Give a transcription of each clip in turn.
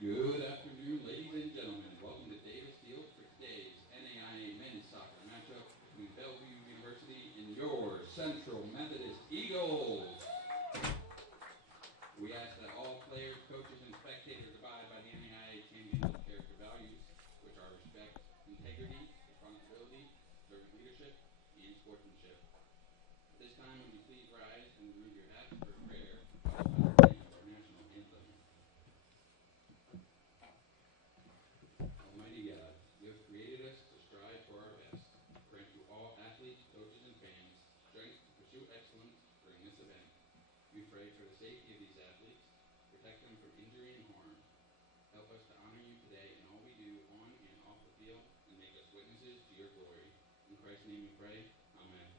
Good afternoon, ladies and gentlemen. Welcome to Davis Field for today's NAIA men's soccer matchup between Bellevue University and your Central Methodist Eagles. We ask that all players, coaches, and spectators abide by the NAIA Champions character values, which are respect, integrity, responsibility, servant leadership, and sportsmanship. At this time, would you please rise and remove your hats for prayer, followed by the playing of our national anthem. Almighty God, you have created us to strive for our best. Grant to all athletes, coaches, and fans strength to pursue excellence during this event. We pray for the safety of these athletes, protect them from injury and harm. Help us to honor you today in all we do on and off the field, and make us witnesses to your glory. In Christ's name we pray. Amen.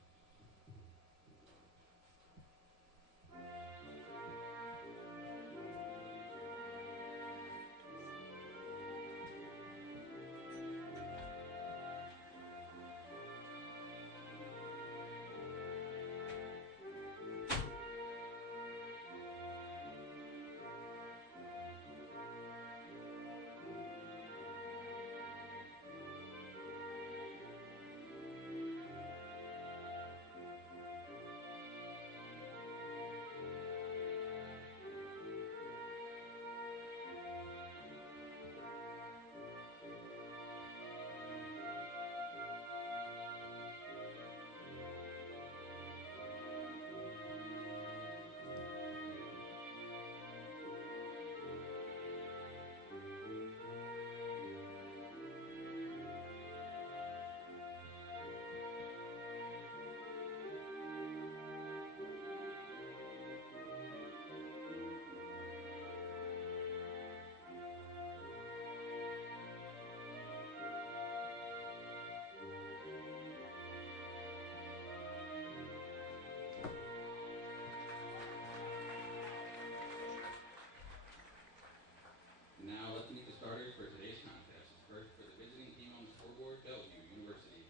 Now let's meet the starters for today's contest. First, for the visiting team on the scoreboard, Bellevue University.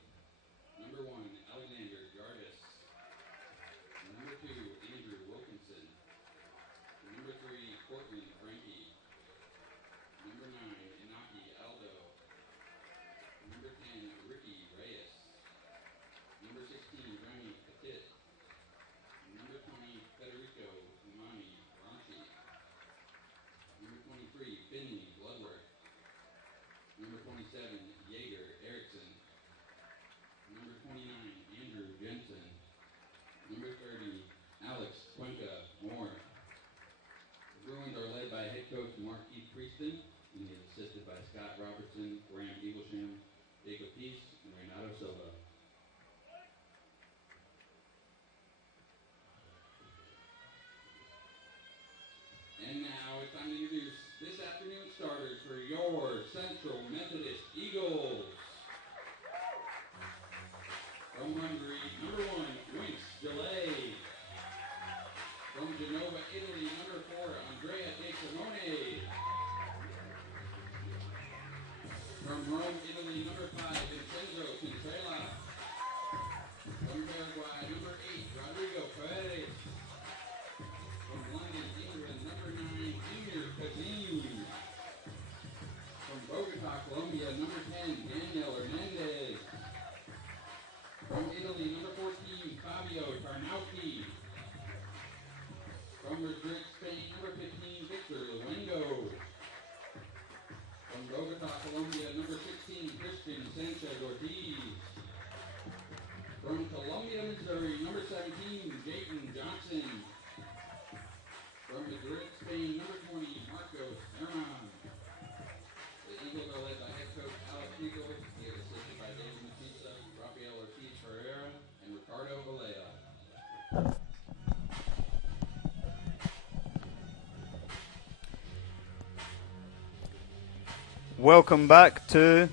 Number 1, Alexander Jarvis. Number 2, Andrew Wilkinson. Number 3, Cortland Frankie. Number 9, Inaki Aldo. Number 10, Ricky Reyes. Number 16, Remy Petit. Number 20, Federico Umani Ramsey. Number 23, Finley Bloodworth. Number 27, Jaeger Erickson. Number 29, Andrew Jensen. Number 30, Alex Cuenca Moore. The Bruins are led by head coach Mark E. Prieston, and he is assisted by Scott Robertson, Graham Eaglesham, Jacob Peace, and Renato Silva. And now it's time to introduce this afternoon's starters for your Central Methodist Eagles. From Hungary, number 1, Winks Delay. From Genova, Italy, number 4, Andrea De Simone. From Rome, Italy, number 5, Vincenzo Centrella. From Paraguay, number 8, Rodrigo Perez. From London, England, number 9, Emir Kazim. From Bogota, Colombia, number 10, Daniel Hernandez. From Italy, number 14, Fabio Tarnowski. From Madrid, Spain, number 15, Victor Luengo. From Bogota, Colombia, number 16, Christian Sanchez Ortiz. From Columbia, Missouri, number 17, Jayton Johnson. From Madrid, Spain, number 20, Marcos Herman. The Eagles are led by head coach Alex Nichols. He is assisted by David Matissa, Rafael Ortiz Ferreira, and Ricardo Valea. Welcome back to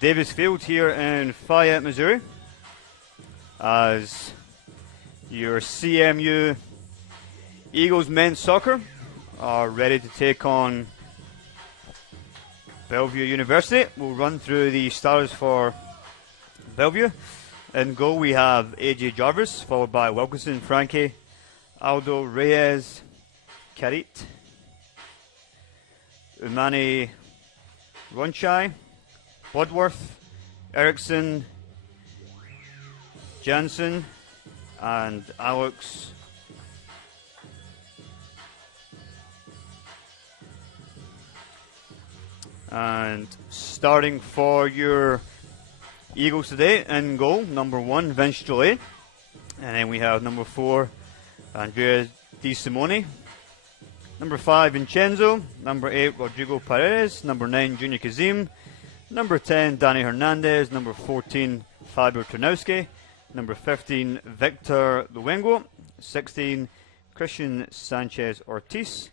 Davis Field here in Fayette, Missouri, as your CMU Eagles men's soccer are ready to take on Bellevue University. We'll run through the starters for Bellevue. In goal we have AJ Jarvis, followed by Wilkinson, Frankie, Aldo Reyes, Carit. Umani Ronchai, Bloodworth, Eriksson, Jansen, and Alex and starting for your Eagles today in goal, number 1, Vince Gillet. And then we have number 4, Andrea Di Simone. Number 5, Vincenzo. Number 8, Rodrigo Perez. Number 9, Junior Kazim. Number 10, Danny Hernandez. Number 14, Fabio Trnowski. Number 15, Victor Luengo. 16, Christian Sanchez Ortiz.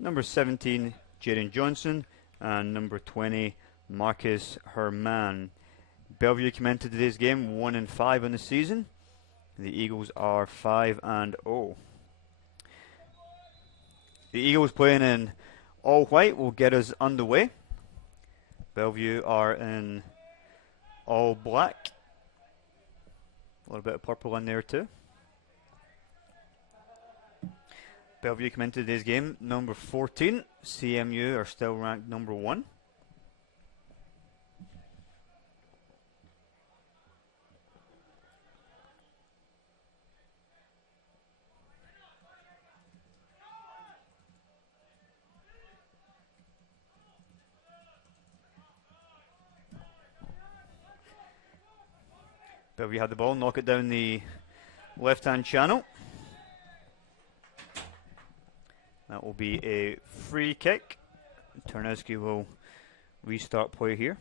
Number 17, Jaden Johnson. And number 20, Marcus Herman. Bellevue commented today's game 1-5 in the season. The Eagles are 5-0. The Eagles playing in all white will get us underway. Bellevue are in all black. A little bit of purple in there too. Bellevue commented today's game number 14. CMU are still ranked number 1. Bellevue had the ball, knock it down the left-hand channel. That will be a free kick. Tarnowski will restart play here.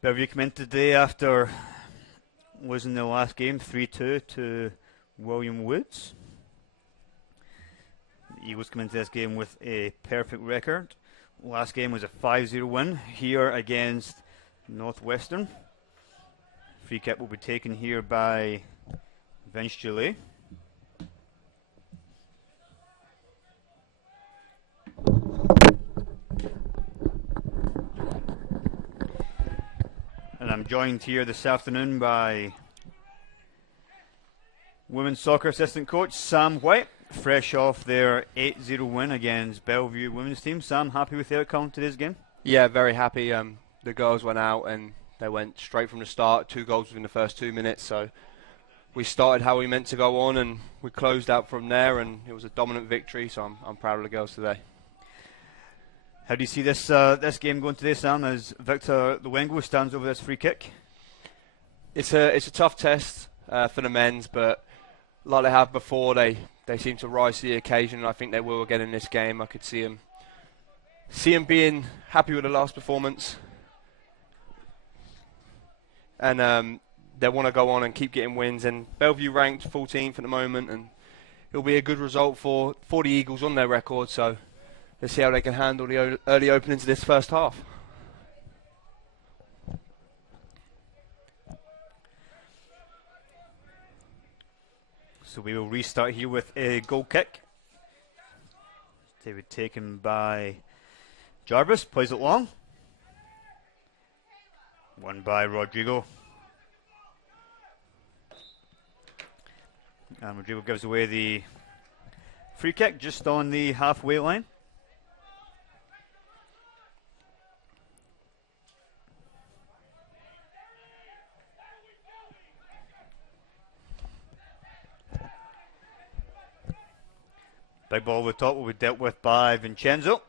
Bellevue commented today after losing the last game 3-2 to William Woods. The Eagles come into this game with a perfect record. Last game was a 5-0 win here against Northwestern. Free kick will be taken here by Vince Gillet. And I'm joined here this afternoon by women's soccer assistant coach Sam White, fresh off their 8-0 win against Bellevue women's team. Sam, happy with the outcome of today's game? Yeah, very happy. The girls went out and they went straight from the start, 2 goals within the first 2 minutes. So we started how we meant to go on and we closed out from there, and it was a dominant victory. So I'm proud of the girls today. How do you see this this game going today, Sam, as Victor Luengo stands over this free kick? It's a tough test for the men's, but like they have before, they seem to rise to the occasion, and I think they will again in this game. I could see them being happy with the last performance, and they want to go on and keep getting wins. And Bellevue ranked 14th at the moment, and it'll be a good result for the Eagles on their record. So let's see how they can handle the early openings of this first half. So we will restart here with a goal kick. They were taken by Jarvis, plays it long. Won by Rodrigo. And Rodrigo gives away the free kick just on the halfway line. Big ball over the top will be dealt with by Vincenzo.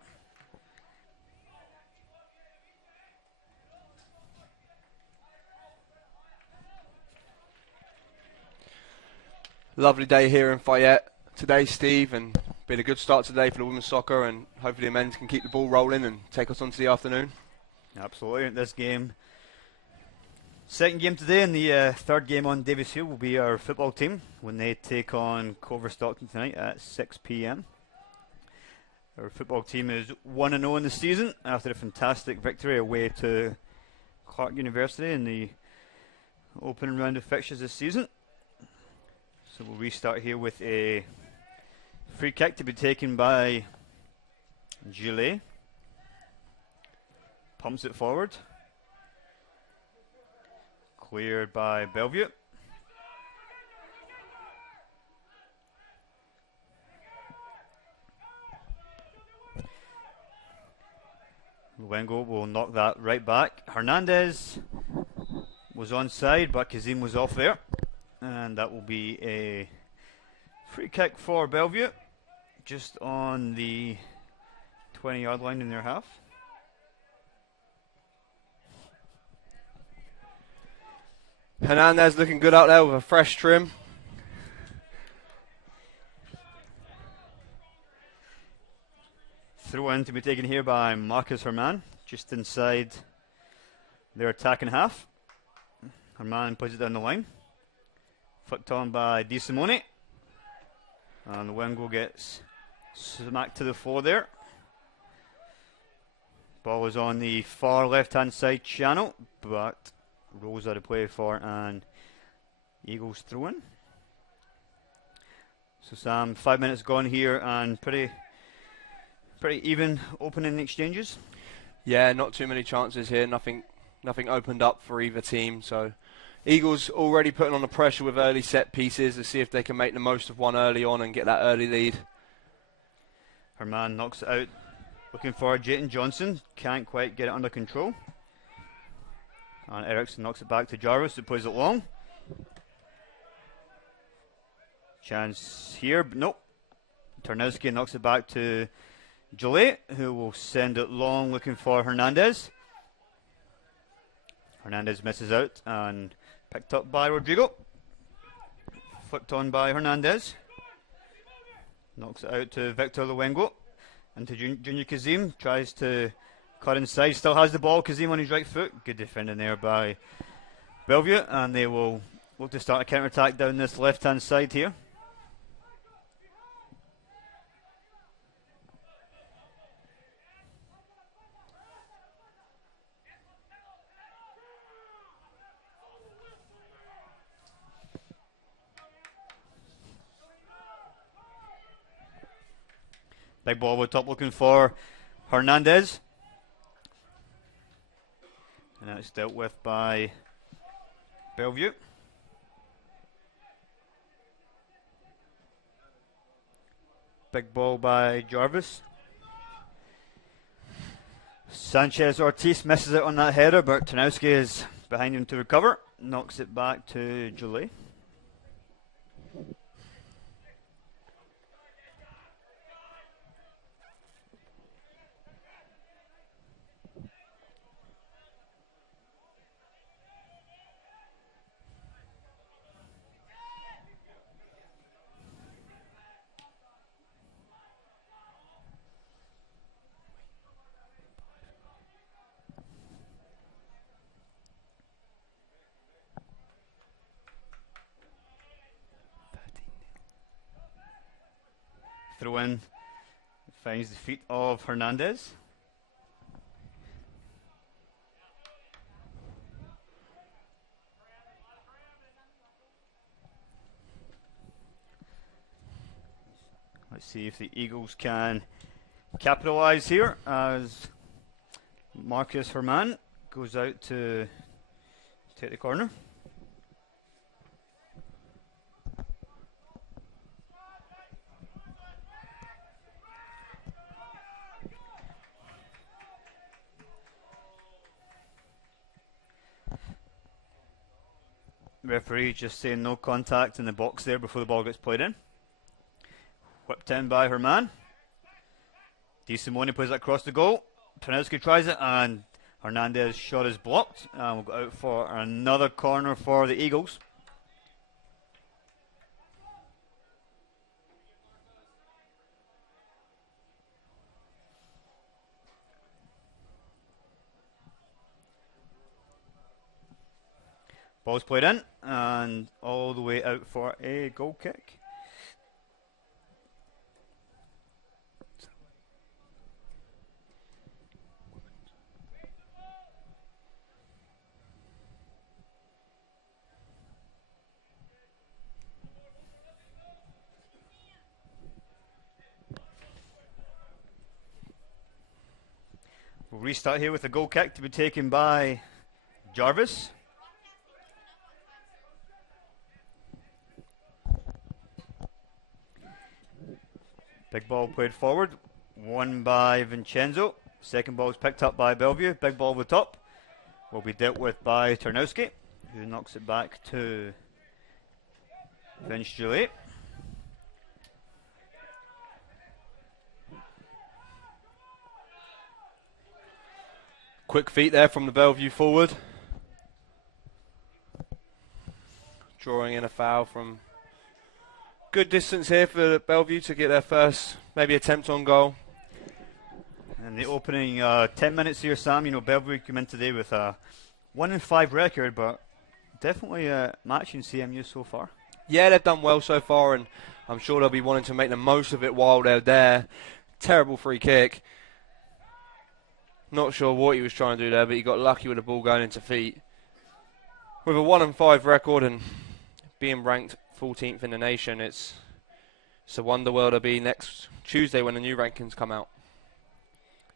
Lovely day here in Fayette today, Steve, and been a good start today for the women's soccer, and hopefully the men's can keep the ball rolling and take us on to the afternoon. Absolutely. This game, second game today, and the third game on Davis Hill will be our football team when they take on Culver Stockton tonight at 6 p.m. Our football team is 1-0 in the season after a fantastic victory away to Clark University in the opening round of fixtures this season. So we'll restart here with a free kick to be taken by Gillet. Pumps it forward. Cleared by Bellevue. Luengo will knock that right back. Hernandez was onside, but Kazim was off there. And that will be a free kick for Bellevue, just on the 20-yard line in their half. Hernandez looking good out there with a fresh trim. Throw in to be taken here by Marcus Herman, just inside their attacking half. Herman puts it down the line. Flicked on by DeSimone. And Luengo gets smacked to the floor there. Ball is on the far left-hand side channel, but rolls out of play for an Eagles throw-in. So Sam, 5 minutes gone here, and pretty even opening exchanges. Yeah, not too many chances here. Nothing opened up for either team. So Eagles already putting on the pressure with early set pieces to see if they can make the most of one early on and get that early lead. Herman knocks it out, looking for Jayton Johnson. Can't quite get it under control. And Eriksson knocks it back to Jarvis, who plays it long. Chance here, but nope. Tarnowski knocks it back to Jolie, who will send it long, looking for Hernandez. Hernandez misses out and picked up by Rodrigo. Flicked on by Hernandez. Knocks it out to Victor Luengo. And to Junior Kazim. Tries to cut inside. Still has the ball. Kazim on his right foot. Good defending there by Bellevue. And they will look to start a counter-attack down this left-hand side here. Big ball over top looking for Hernandez. And that's dealt with by Bellevue. Big ball by Jarvis. Sanchez Ortiz misses it on that header, but Tarnowski is behind him to recover. Knocks it back to Jolie. Throw in, finds the feet of Hernandez. Let's see if the Eagles can capitalize here as Marcus Herman goes out to take the corner. Referee just saying no contact in the box there before the ball gets played in. Whipped in by Herman. DeSimone plays it across the goal. Tarnowski tries it and Hernandez's shot is blocked. And we'll go out for another corner for the Eagles. Ball's played in and all the way out for a goal kick. We'll restart here with a goal kick to be taken by Jarvis. Big ball played forward, won by Vincenzo. Second ball is picked up by Bellevue. Big ball over the top will be dealt with by Tarnowski, who knocks it back to Vince Juliet. Quick feet there from the Bellevue forward. Drawing in a foul from good distance here for Bellevue to get their first maybe attempt on goal. And the opening 10 minutes here, Sam, you know, Bellevue came in today with a 1-5 record, but definitely matching CMU so far. Yeah, they've done well so far, and I'm sure they'll be wanting to make the most of it while they're there. Terrible free kick. Not sure what he was trying to do there, but he got lucky with the ball going into feet. With a 1-5 record and being ranked 14th in the nation, it's a wonder where they'll be next Tuesday when the new rankings come out.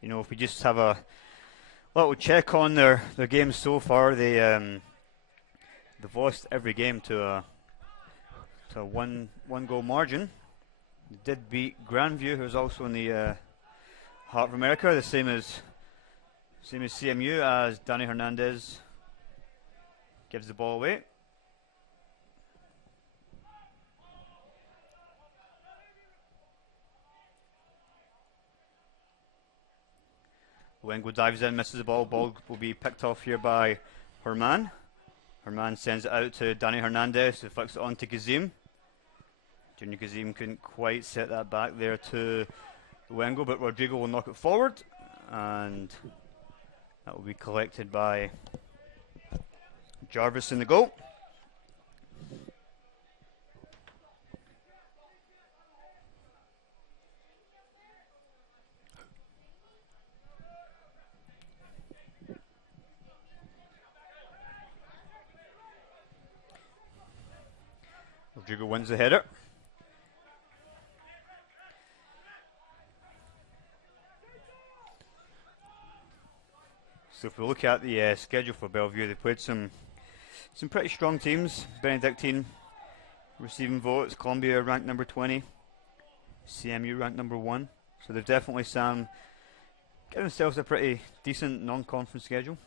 You know, if we just have a little check on their games so far, they've lost every game to a one goal margin. They did beat Grandview, who's also in the Heart of America, the same as CMU, as Danny Hernandez gives the ball away. Wengo dives in, misses the ball. Ball will be picked off here by Herman. Herman sends it out to Danny Hernandez, who flicks it on to Kazim. Junior Kazim couldn't quite set that back there to Wengo, but Rodrigo will knock it forward, and that will be collected by Jarvis in the goal. Rodrigo wins the header. So if we look at the schedule for Bellevue, they played some pretty strong teams. Benedictine receiving votes. Columbia ranked number 20. CMU ranked number 1. So they've definitely, Sam, given themselves a pretty decent non-conference schedule.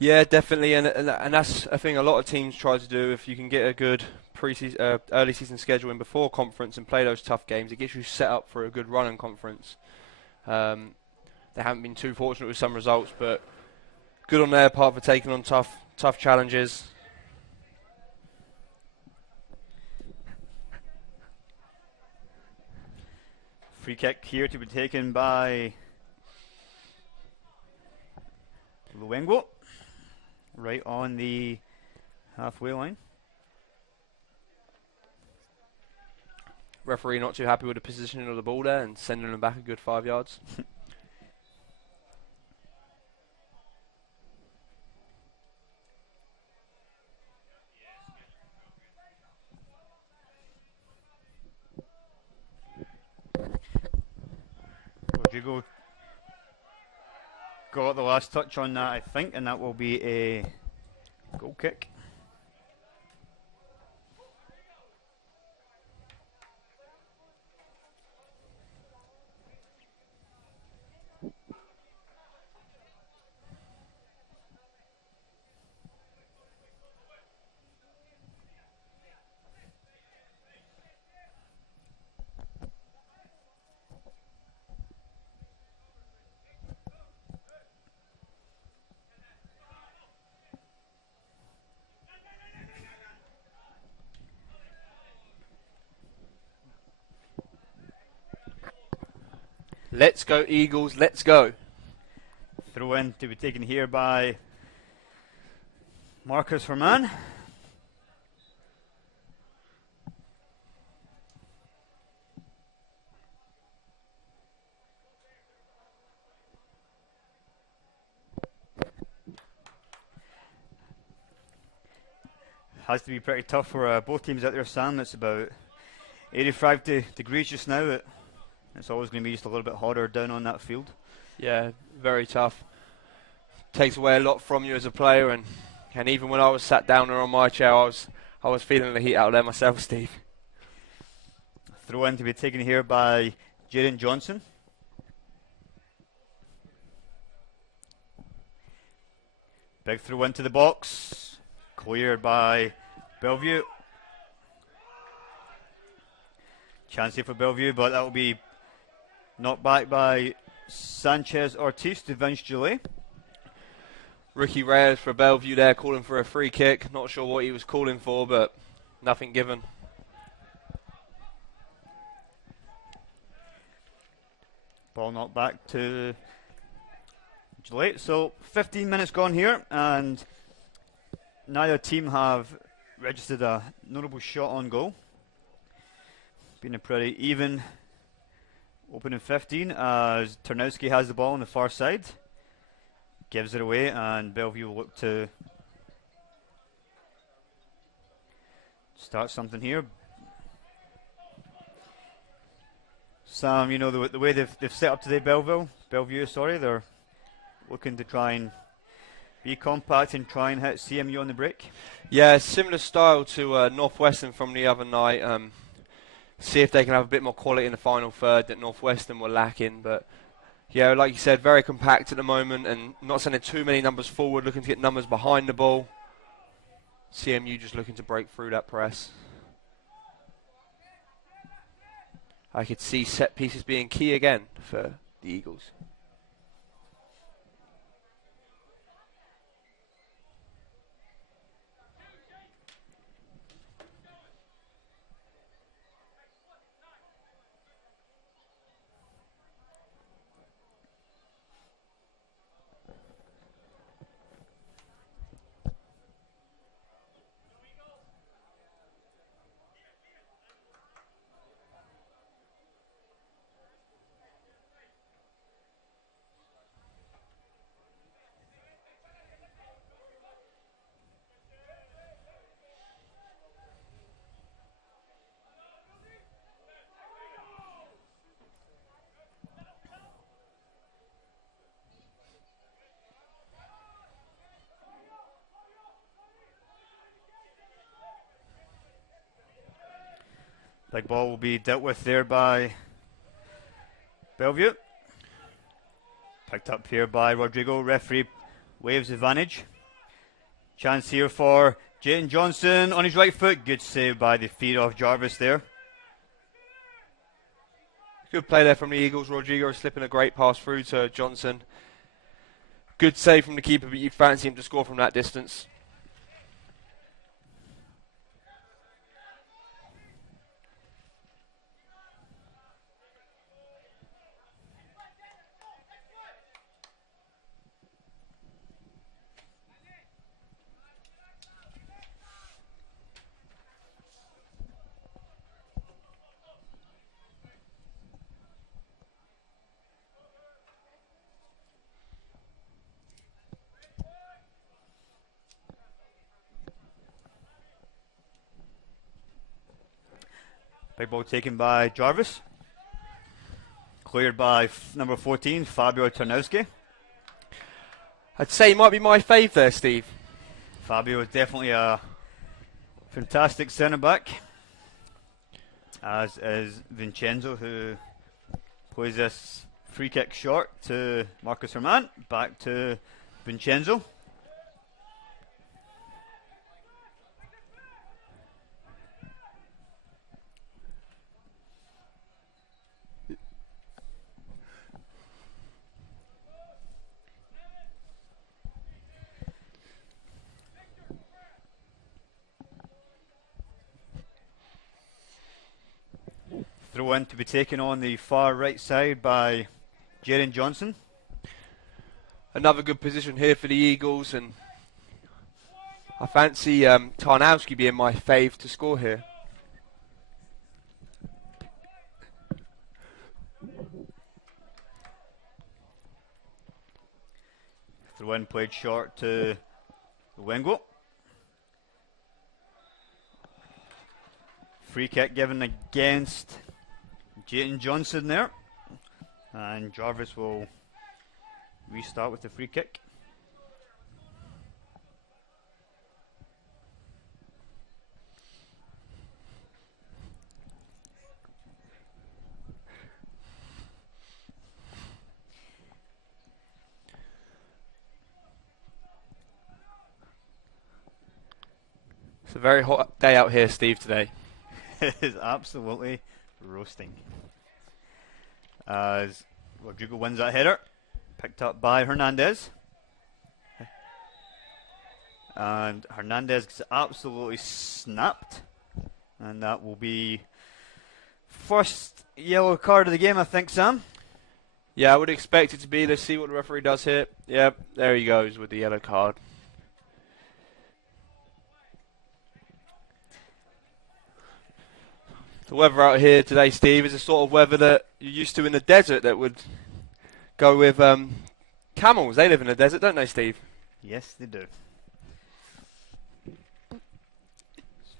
Yeah, definitely, and that's a thing a lot of teams try to do. If you can get a good early season schedule in before conference and play those tough games, it gets you set up for a good run in conference. They haven't been too fortunate with some results, but good on their part for taking on tough challenges. Free kick here to be taken by Luengo, right on the halfway line. Referee not too happy with the positioning of the ball there and sending them back a good 5 yards. Rodrigo got the last touch on that, I think, and that will be a goal kick. Let's go Eagles, let's go. Throw in to be taken here by Marcus Herman. Has to be pretty tough for both teams out there, Sam. It's about 85 degrees just now. It's always going to be just a little bit hotter down on that field. Yeah, very tough. Takes away a lot from you as a player, and even when I was sat down there on my chair, I was feeling the heat out there myself, Steve. Throw in to be taken here by Jaden Johnson. Big throw into the box. Cleared by Bellevue. Chance here for Bellevue, but that will be knocked back by Sanchez Ortiz to Vince Gillet. Ricky Reyes for Bellevue there, calling for a free kick. Not sure what he was calling for, but nothing given. Ball knocked back to Gillet. So 15 minutes gone here, and neither team have registered a notable shot on goal. Been a pretty even opening 15 as Tarnowski has the ball on the far side. Gives it away, and Bellevue will look to start something here. Sam, you know, the way they've set up today, Bellevue, sorry, they're looking to try and be compact and try and hit CMU on the break. Yeah, similar style to Northwestern from the other night. See if they can have a bit more quality in the final third that Northwestern were lacking. But yeah, like you said, very compact at the moment and not sending too many numbers forward, looking to get numbers behind the ball. CMU just looking to break through that press. I could see set pieces being key again for the Eagles. Big ball will be dealt with there by Bellevue. Picked up here by Rodrigo. Referee waves advantage. Chance here for Jayden Johnson on his right foot. Good save by the feet of Jarvis there. Good play there from the Eagles. Rodrigo slipping a great pass through to Johnson. Good save from the keeper, but you fancy him to score from that distance. Big ball taken by Jarvis. Cleared by number 14, Fabio Tarnowski. I'd say he might be my fave there, Steve. Fabio is definitely a fantastic centre-back, as is Vincenzo, who plays this free kick short to Marcus Herman. Back to Vincenzo. Throw in to be taken on the far right side by Jayden Johnson. Another good position here for the Eagles, and I fancy Tarnowski being my fave to score here. Throw in played short to Wengo. Free kick given against Jayden Johnson there, and Jarvis will restart with the free kick. It's a very hot day out here, Steve, today. It is absolutely roasting. As Rodrigo wins that header, picked up by Hernandez. And Hernandez gets absolutely snapped. And that will be first yellow card of the game, I think, Sam. Yeah, I would expect it to be. Let's see what the referee does here. Yep, there he goes with the yellow card. The weather out here today, Steve, is the sort of weather that you're used to in the desert that would go with camels. They live in the desert, don't they, Steve? Yes, they do.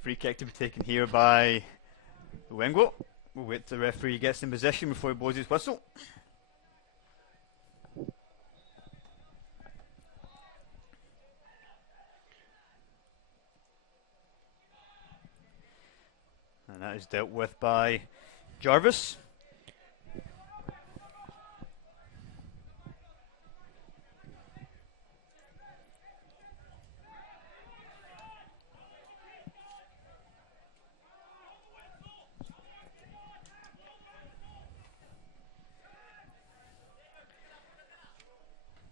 Free kick to be taken here by Wengo. We'll wait till the referee gets in position before he blows his whistle. And that is dealt with by Jarvis.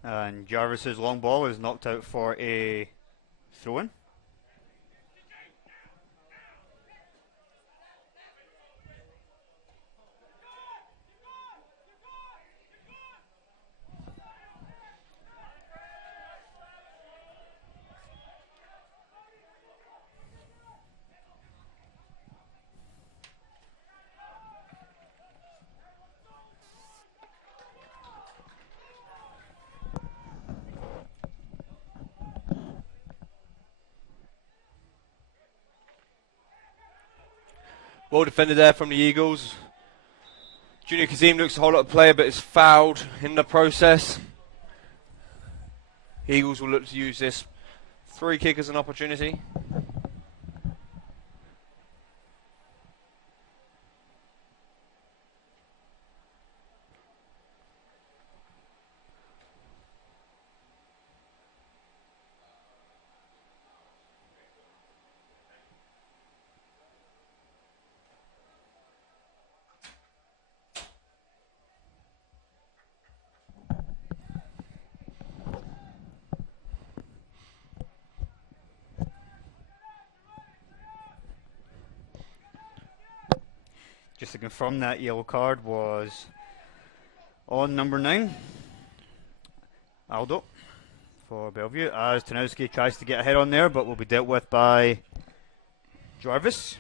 And Jarvis's long ball is knocked out for a throw-in. Well defended there from the Eagles. Junior Kazim looks a whole lot of player, but is fouled in the process. Eagles will look to use this free kick as an opportunity. Just to confirm, that yellow card was on number 9, Aldo, for Bellevue, as Tanowski tries to get ahead on there, but will be dealt with by Jarvis.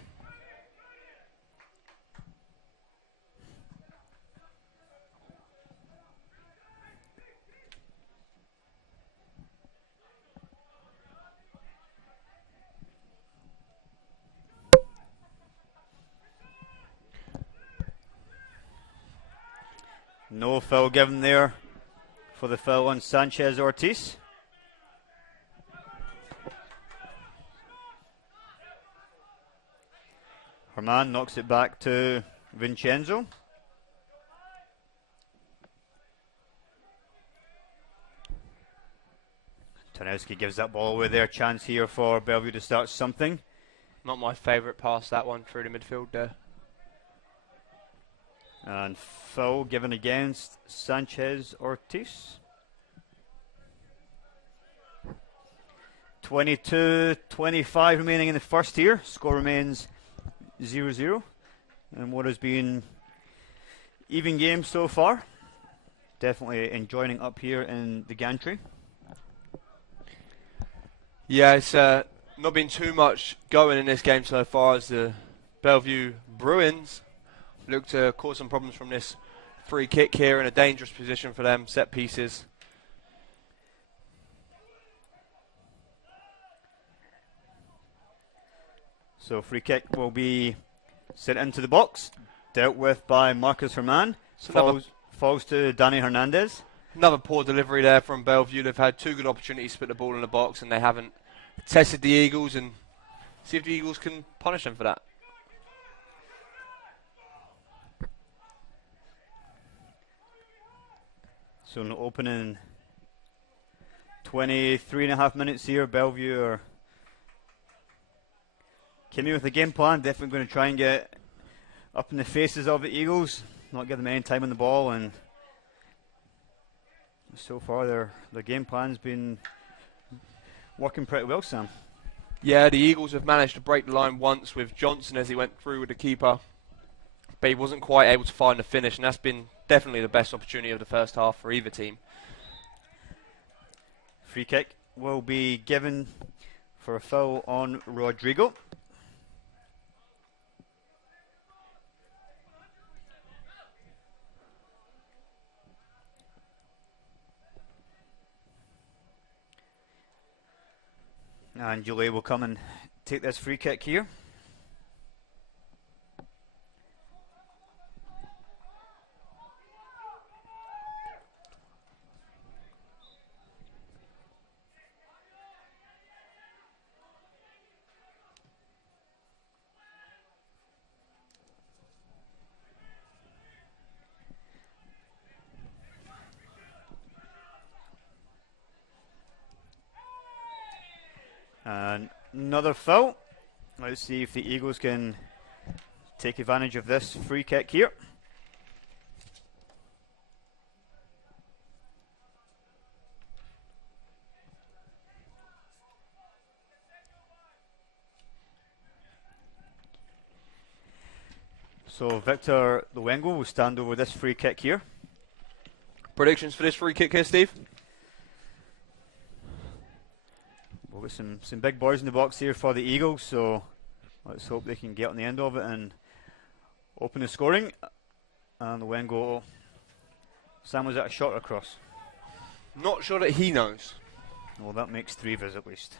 No foul given there for the foul on Sanchez Ortiz. Herman knocks it back to Vincenzo. Tanowski gives that ball away there. Chance here for Bellevue to start something. Not my favourite pass, that one through the midfield there. And foul given against Sanchez Ortiz. 22-25 remaining in the first here. Score remains 0-0. And what has been even game so far. Definitely enjoying up here in the gantry. Yeah, it's not been too much going in this game so far, as the Bellevue Bruins look to cause some problems from this free kick here, in a dangerous position for them, set pieces. So free kick will be sent into the box, dealt with by Marcus Herman. Falls to Danny Hernandez. Another poor delivery there from Bellevue. They've had two good opportunities to put the ball in the box, and they haven't tested the Eagles, and see if the Eagles can punish them for that. So in the opening 23.5 minutes here, Bellevue are came in with a game plan, definitely going to try and get up in the faces of the Eagles, not give them any time on the ball, and so far their game plan's been working pretty well, Sam. Yeah, the Eagles have managed to break the line once with Johnson as he went through with the keeper, but he wasn't quite able to find the finish, and that's been definitely the best opportunity of the first half for either team. Free kick will be given for a foul on Rodrigo. And Julie will come and take this free kick here. And another foul. Let's see if the Eagles can take advantage of this free kick here. So Victor Luengo will stand over this free kick here. Predictions for this free kick here, Steve? We'll get some big boys in the box here for the Eagles, so let's hope they can get on the end of it and open the scoring. And Luengo, Sam, was that a shot or a cross? Not sure that he knows. Well, that makes 3 of us at least.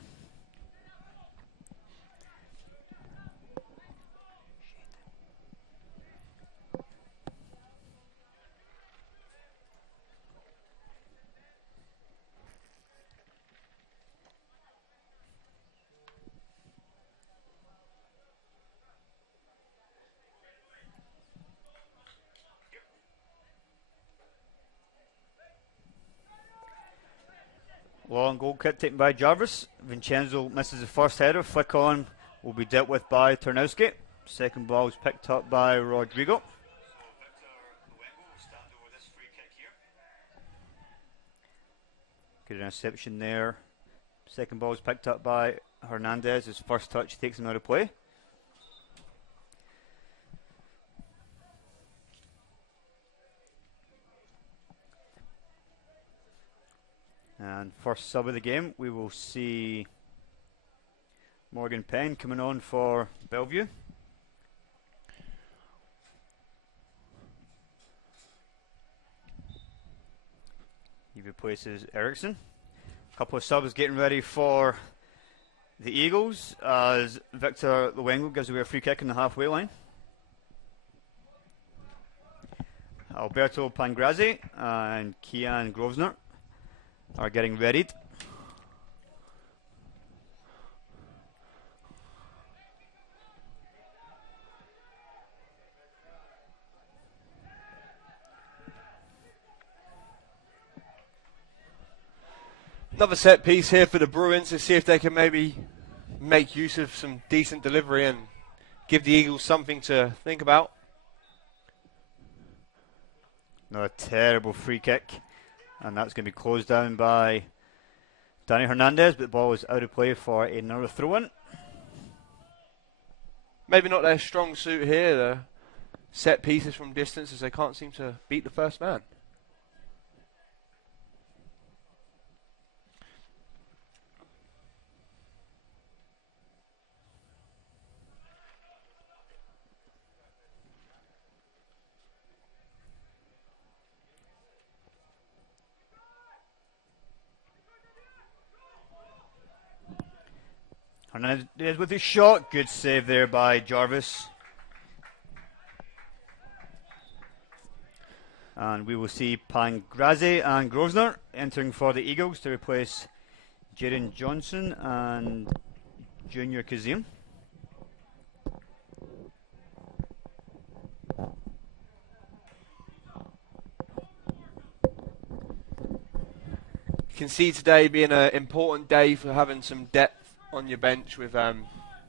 Long goal kick taken by Jarvis. Vincenzo misses the first header. Flick on will be dealt with by Turnowski. Second ball is picked up by Rodrigo. Good interception there. Second ball is picked up by Hernandez. His first touch takes him out of play. And first sub of the game, we will see Morgan Penn coming on for Bellevue. He replaces Eriksson. A couple of subs getting ready for the Eagles as Victor Luengo gives away a free kick in the halfway line. Alberto Pangrazzi and Kian Grosvenor are getting readied. Another set piece here for the Bruins to see if they can maybe make use of some decent delivery and give the Eagles something to think about. Another terrible free kick. And that's going to be closed down by Danny Hernandez, but the ball is out of play for another throw-in. Maybe not their strong suit here, the set pieces from distance, as they can't seem to beat the first man. Hernandez with his shot. Good save there by Jarvis. And we will see Pangrazzi and Grosvenor entering for the Eagles to replace Jaden Johnson and Junior Kazim. You can see today being an important day for having some depth on your bench with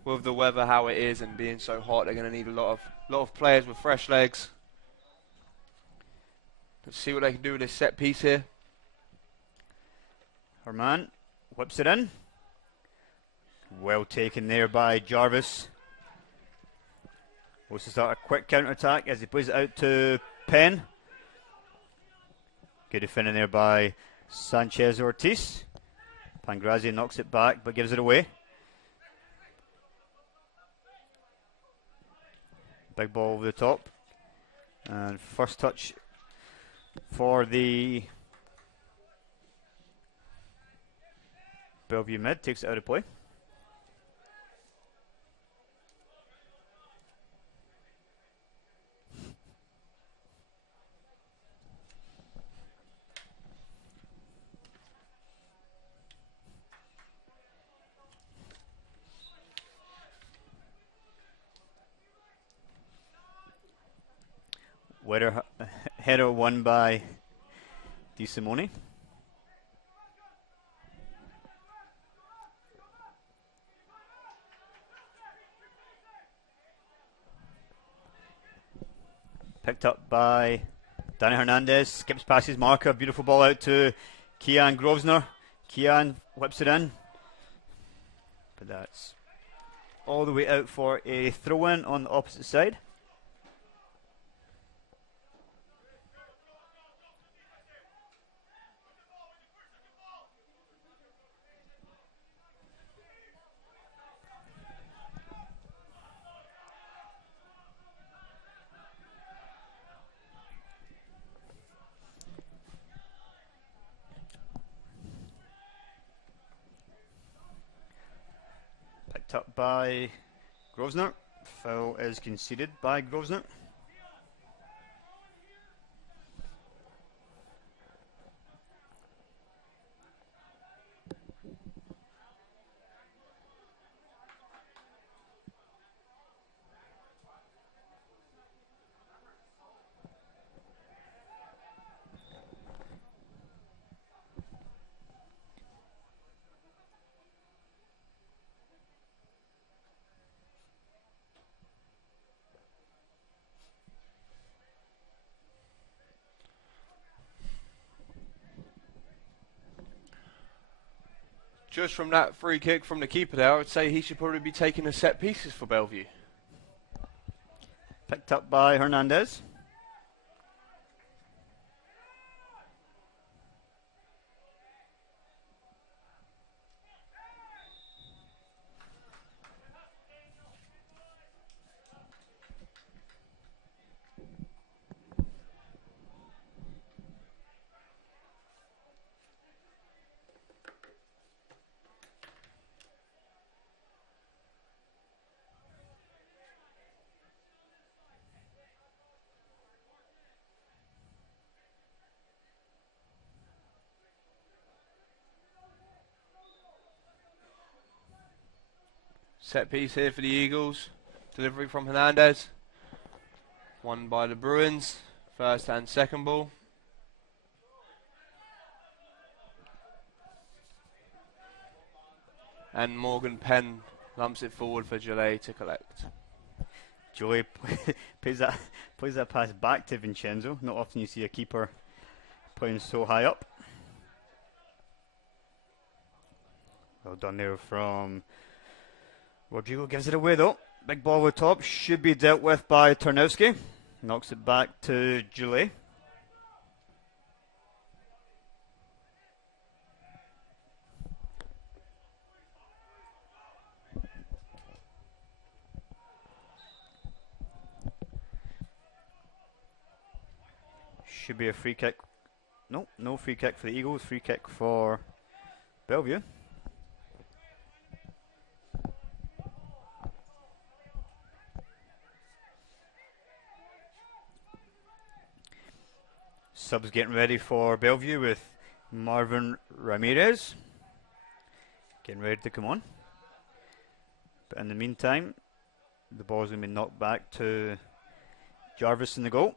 with the weather how it is and being so hot, they're going to need a lot of players with fresh legs. Let's see what they can do with this set piece here. Herman whips it in. Well taken there by Jarvis. Wants to start a quick counter-attack as he plays it out to Penn. Good defending there by Sanchez Ortiz. Pangrazzi knocks it back but gives it away. Big ball over the top. And first touch for the Bellevue mid. Takes it out of play. Header won by DeSimone. Picked up by Danny Hernandez. Skips past his marker. Beautiful ball out to Kian Grosvenor. Kian whips it in. But that's all the way out for a throw-in on the opposite side. Picked up by Grosvenor. Foul is conceded by Grosvenor. Just from that free kick from the keeper there, I would say he should probably be taking the set pieces for Bellevue. Picked up by Hernandez. Set piece here for the Eagles. Delivery from Hernandez. Won by the Bruins. First and second ball. And Morgan Penn lumps it forward for Gillet to collect. Gillet plays that pass back to Vincenzo. Not often you see a keeper playing so high up. Well done there from Rodrigo. Gives it away though. Big ball over top. Should be dealt with by Tarnowski. Knocks it back to Gillet. Should be a free kick. No free kick for the Eagles. Free kick for Bellevue. Subs getting ready for Bellevue with Marvin Ramirez getting ready to come on. But in the meantime, the ball's going to be knocked back to Jarvis in the goal.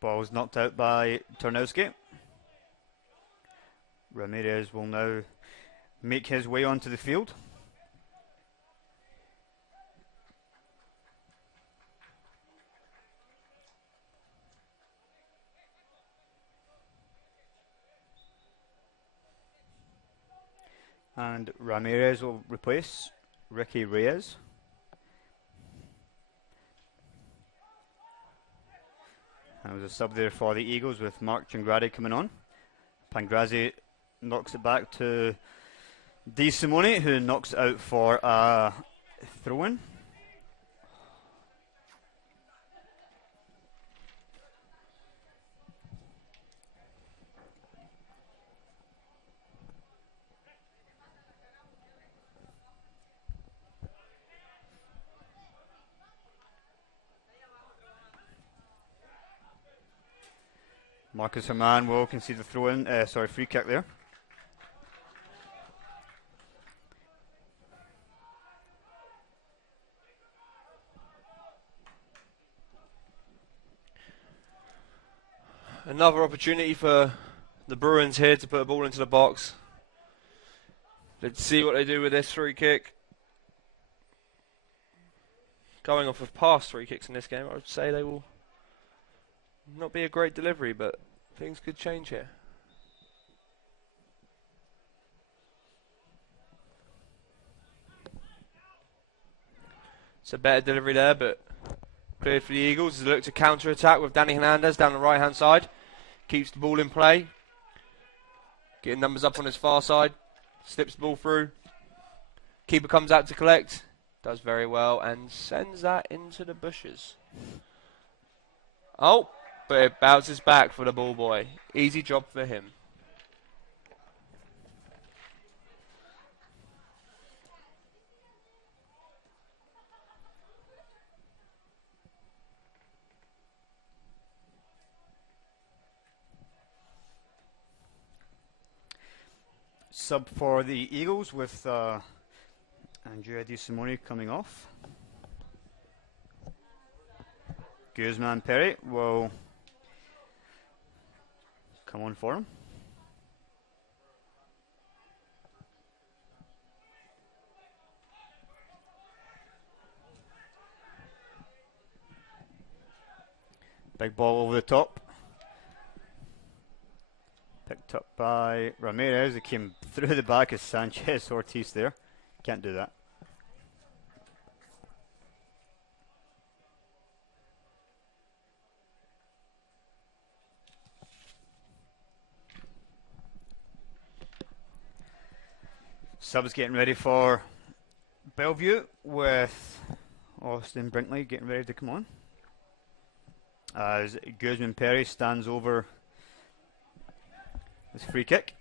Ball Ball's knocked out by Tarnowski. Ramirez will now make his way onto the field. And Ramirez will replace Ricky Reyes. And there was a sub there for the Eagles with Mark Changradi coming on. Pangrazi knocks it back to Di Simone, who knocks it out for a throw-in. Marcus Herman will concede the throw-in, free kick there. Another opportunity for the Bruins here to put a ball into the box. Let's see what they do with this free kick. Going off of past free kicks in this game, I would say they will not be a great delivery, but things could change here. It's a better delivery there, but cleared for the Eagles as they look to counter-attack with Danny Hernandez down the right-hand side. Keeps the ball in play. Getting numbers up on his far side. Slips the ball through. Keeper comes out to collect. Does very well and sends that into the bushes. Oh, but it bounces back for the ball boy. Easy job for him. Sub for the Eagles with Andrea Di Simone coming off. Guzman Perry will come on for him. Big ball over the top. Picked up by Ramirez. It came through the back of Sanchez Ortiz there. Can't do that. Subs getting ready for Bellevue with Austin Brinkley getting ready to come on. As Guzman Perry stands over this free kick.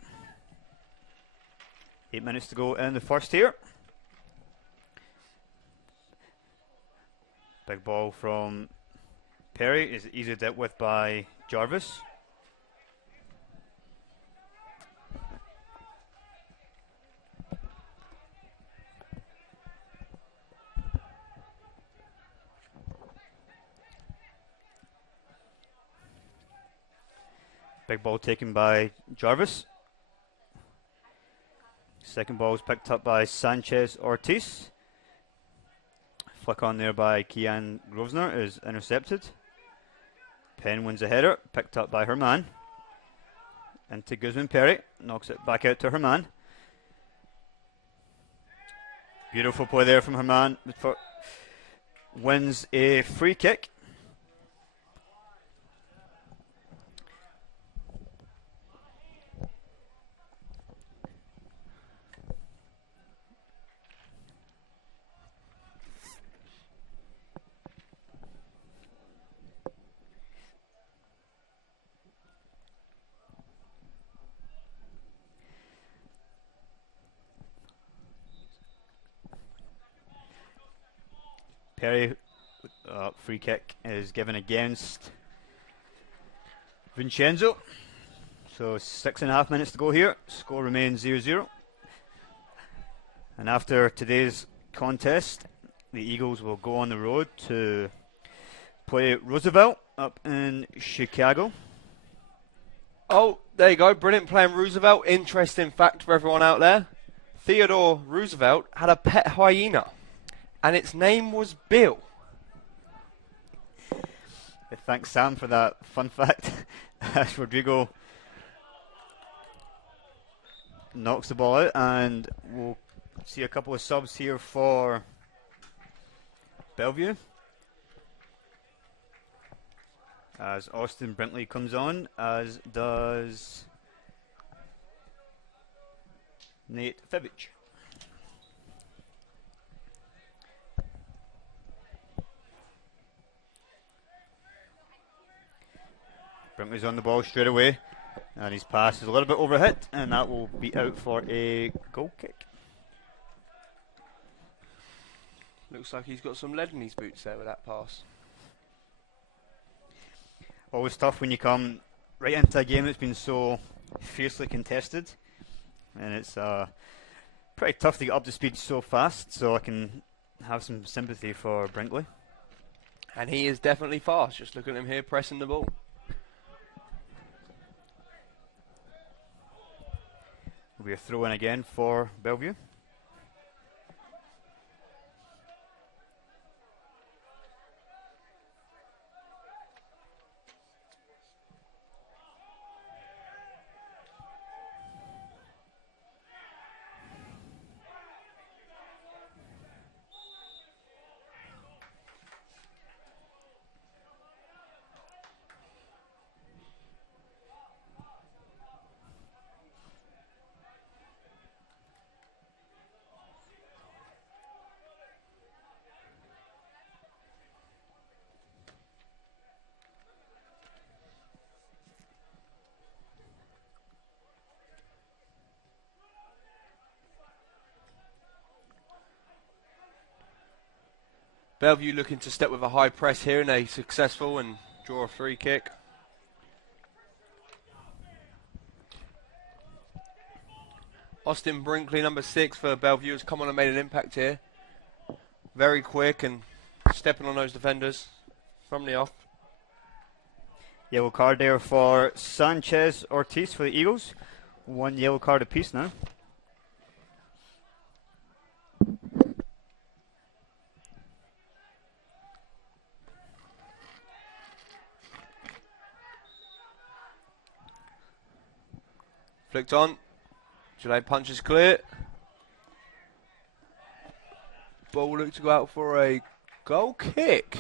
8 minutes to go in the first here. Big ball from Perry is easily dealt with by Jarvis. Big ball taken by Jarvis. Second ball is picked up by Sanchez Ortiz. Flick on there by Kian Grosvenor is intercepted. Penn wins a header, picked up by Herman. Into Guzman Perry, knocks it back out to Herman. Beautiful play there from Herman. Wins a free kick. Perry, free kick is given against Vincenzo. So 6.5 minutes to go here. Score remains 0-0. And after today's contest, the Eagles will go on the road to play Roosevelt up in Chicago. Oh, there you go. Brilliant playing Roosevelt. Interesting fact for everyone out there. Theodore Roosevelt had a pet hyena, and its name was Bill. Thanks, Sam, for that fun fact. As Rodrigo knocks the ball out, and we'll see a couple of subs here for Bellevue. As Austin Brinkley comes on, as does Nate Fibbage. Brinkley's on the ball straight away, and his pass is a little bit overhit, and that will be out for a goal kick. Looks like he's got some lead in his boots there with that pass. Always tough when you come right into a game that's been so fiercely contested, and it's pretty tough to get up to speed so fast, so I can have some sympathy for Brinkley. And he is definitely fast, just looking at him here pressing the ball. Will be a throw in again for Bellevue. Bellevue looking to step with a high press here, and they successful and draw a free kick. Austin Brinkley, number 6 for Bellevue, has come on and made an impact here. Very quick and stepping on those defenders from the off. Yellow card there for Sanchez Ortiz for the Eagles. 1 yellow card apiece now. Flicked on. Gillette punches clear. Ball looks to go out for a goal kick.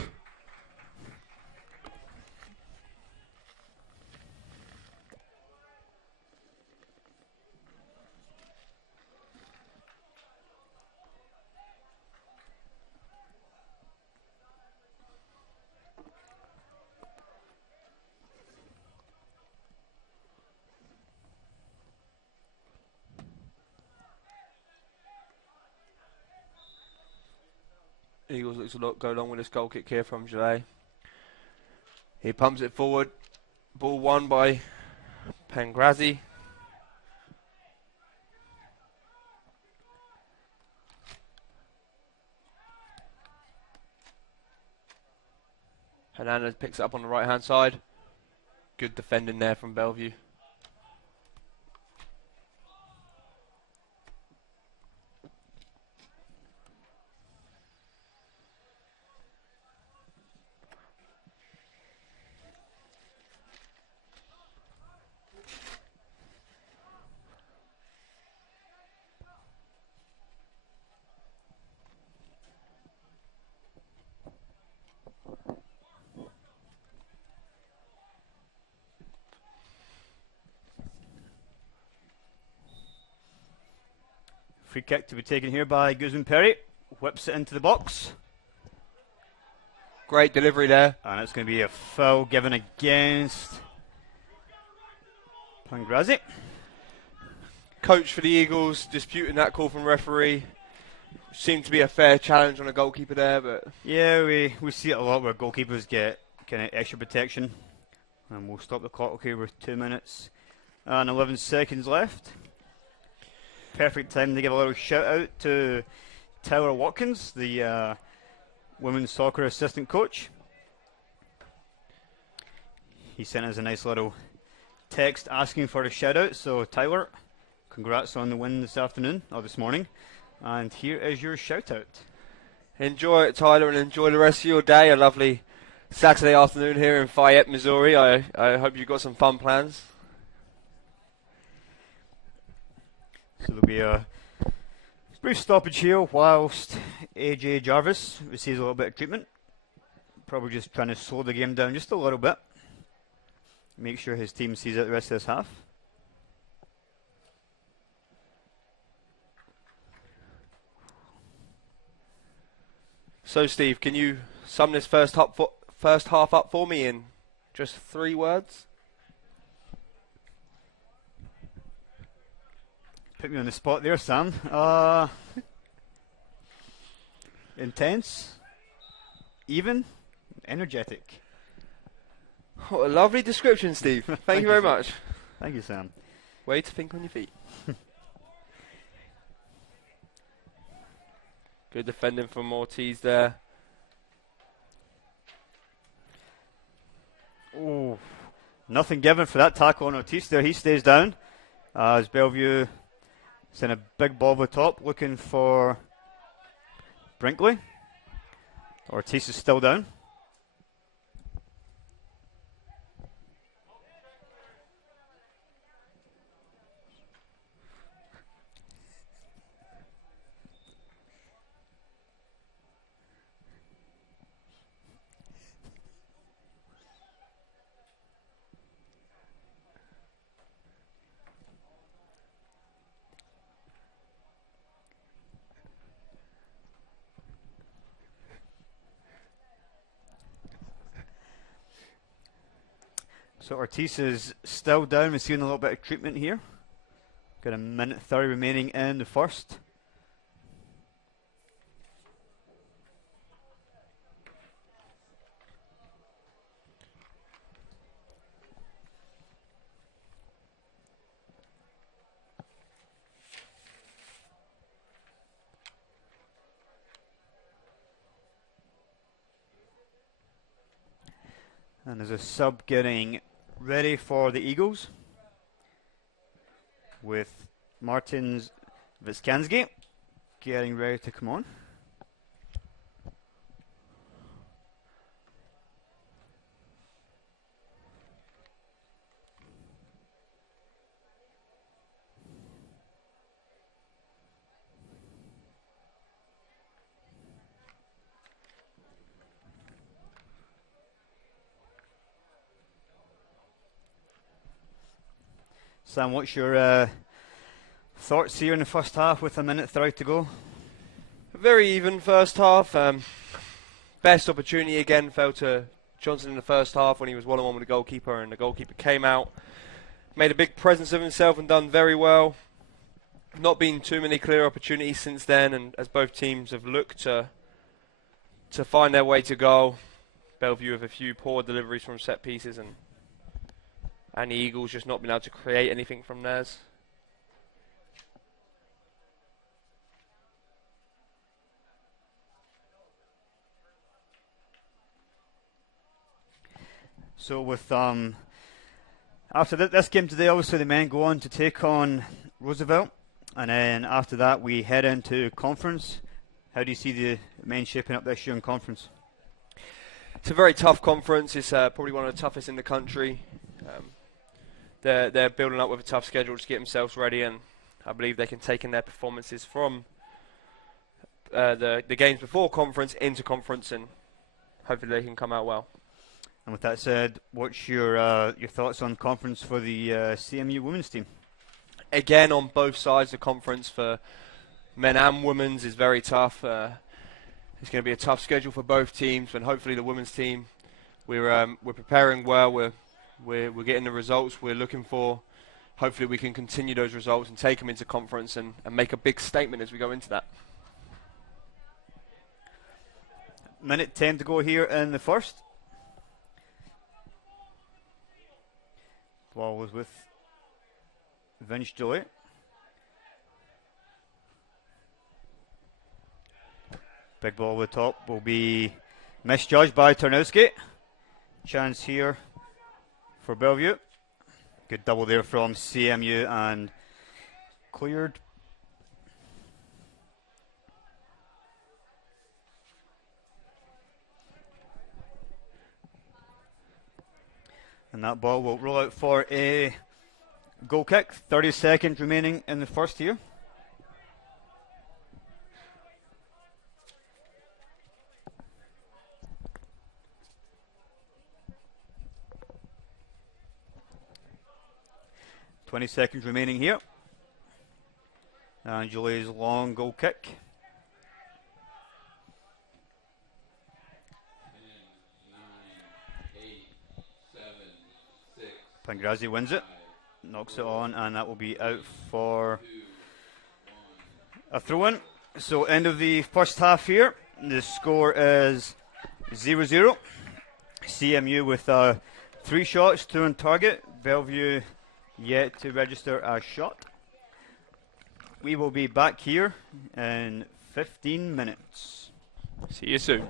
Eagles looks to go along with this goal kick here from Gillette. He pumps it forward. Ball won by Pangrazi. Hernandez picks it up on the right hand side. Good defending there from Bellevue. Free kick to be taken here by Guzman Perry. Whips it into the box. Great delivery there. And it's going to be a foul given against Pangrazi. Coach for the Eagles disputing that call from referee. Seemed to be a fair challenge on a goalkeeper there, but yeah, we see it a lot where goalkeepers get kind of extra protection. And we'll stop the clock here with 2 minutes and 11 seconds left. Perfect time to give a little shout out to Tyler Watkins, the women's soccer assistant coach. he sent us a nice little text asking for a shout out. So Tyler, congrats on the win this afternoon or this morning. And here is your shout out. Enjoy it, Tyler, and enjoy the rest of your day. A lovely Saturday afternoon here in Fayette, Missouri. I hope you've got some fun plans. So there'll be a brief stoppage here whilst AJ Jarvis receives a little bit of treatment. Probably just trying to slow the game down just a little bit. Make sure his team sees out the rest of this half. So, Steve, can you sum this first half up for me in just 3 words? Put me on the spot there, Sam. Intense, even, energetic. What a lovely description, Steve. Thank you very much. Thank you, Sam. Way to think on your feet. Good defending from Ortiz there. Oh, nothing given for that tackle on Ortiz there. He stays down as Bellevue sent a big ball over top looking for Brinkley. Ortiz is still down. So Ortiz is still down. We're seeing a little bit of treatment here. Got a minute 30 remaining in the first. And there's a sub getting ready for the Eagles with Martins Viskanski getting ready to come on. Sam, what's your thoughts here in the first half with a minute 30 to go? Very even first half. Best opportunity again fell to Johnson in the first half when he was 1-on-1 with the goalkeeper, and the goalkeeper came out, made a big presence of himself and done very well. Not been too many clear opportunities since then, and as both teams have looked to find their way to goal. Bellevue with a few poor deliveries from set pieces, and the Eagles just not been able to create anything from theirs. So with after this game today, obviously the men go on to take on Roosevelt, and then after that we head into conference. How do you see the men shaping up this year in conference? It's a very tough conference. It's probably one of the toughest in the country. They're building up with a tough schedule to get themselves ready, and I believe they can take in their performances from the games before conference into conference, and hopefully they can come out well. And with that said, what's your thoughts on conference for the CMU women's team? Again, on both sides, the conference for men and women's is very tough. It's going to be a tough schedule for both teams, and hopefully the women's team, we're preparing well. We're getting the results we're looking for. Hopefully we can continue those results and take them into conference and make a big statement as we go into that. Minute 10 to go here in the first. Ball was with Vince Joy. Big ball over the top will be misjudged by Tarnowski. Chance here for Bellevue. Good double there from CMU and cleared. And that ball will roll out for a goal kick. 30 seconds remaining in the first here. .20 seconds remaining here. And Julie's long goal kick. 10, 9, 8, 7, 6. Pangrazzi wins it, knocks it on, and that will be out for a throw-in. So end of the first half here. The score is 0-0. CMU with 3 shots, 2 on target. Bellevue yet to register a shot. We will be back here in 15 minutes. See you soon.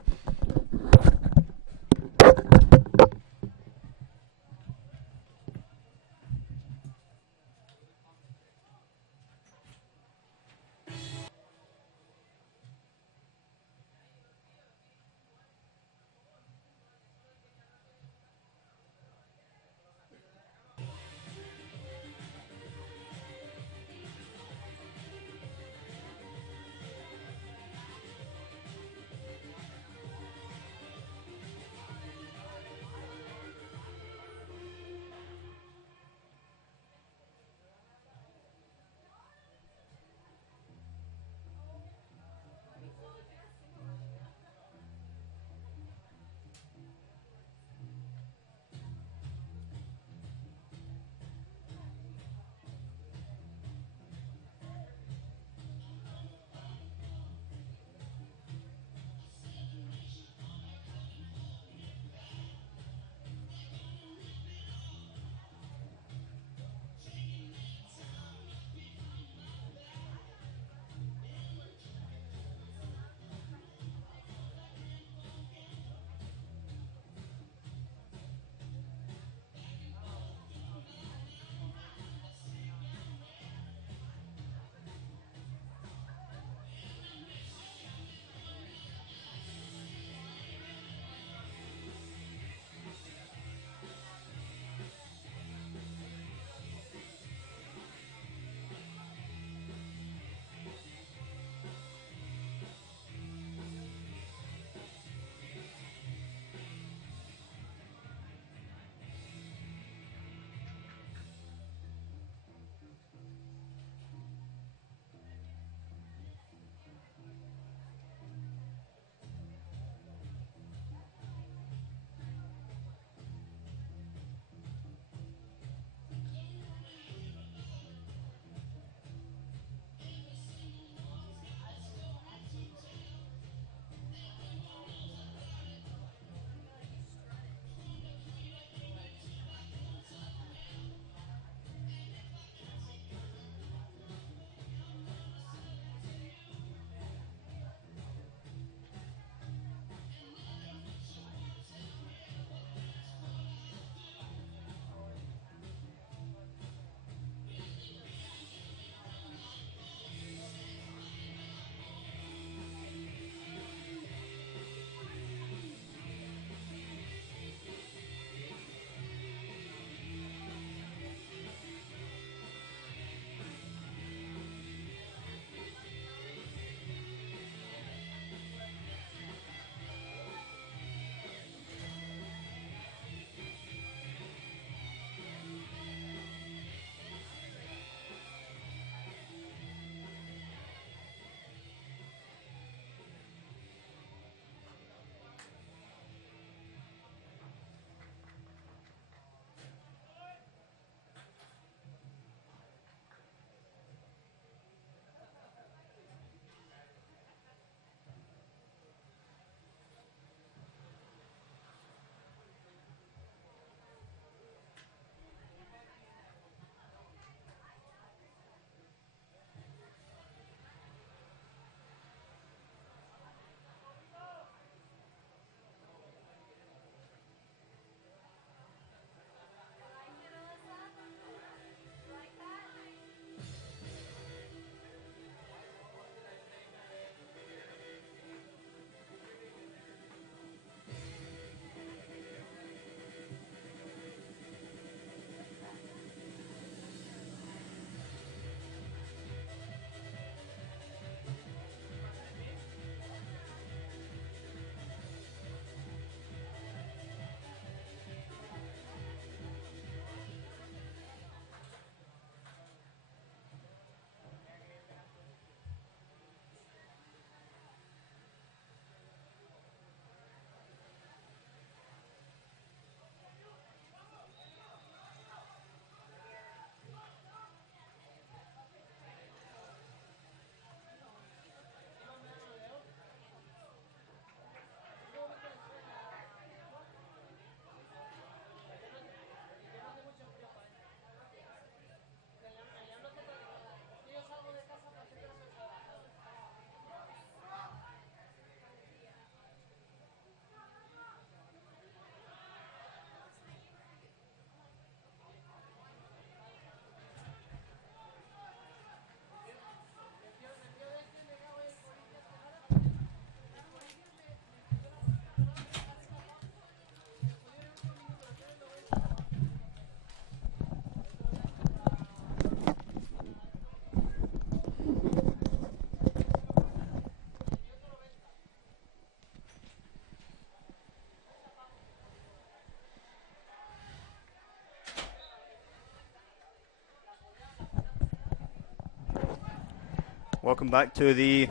Welcome back to the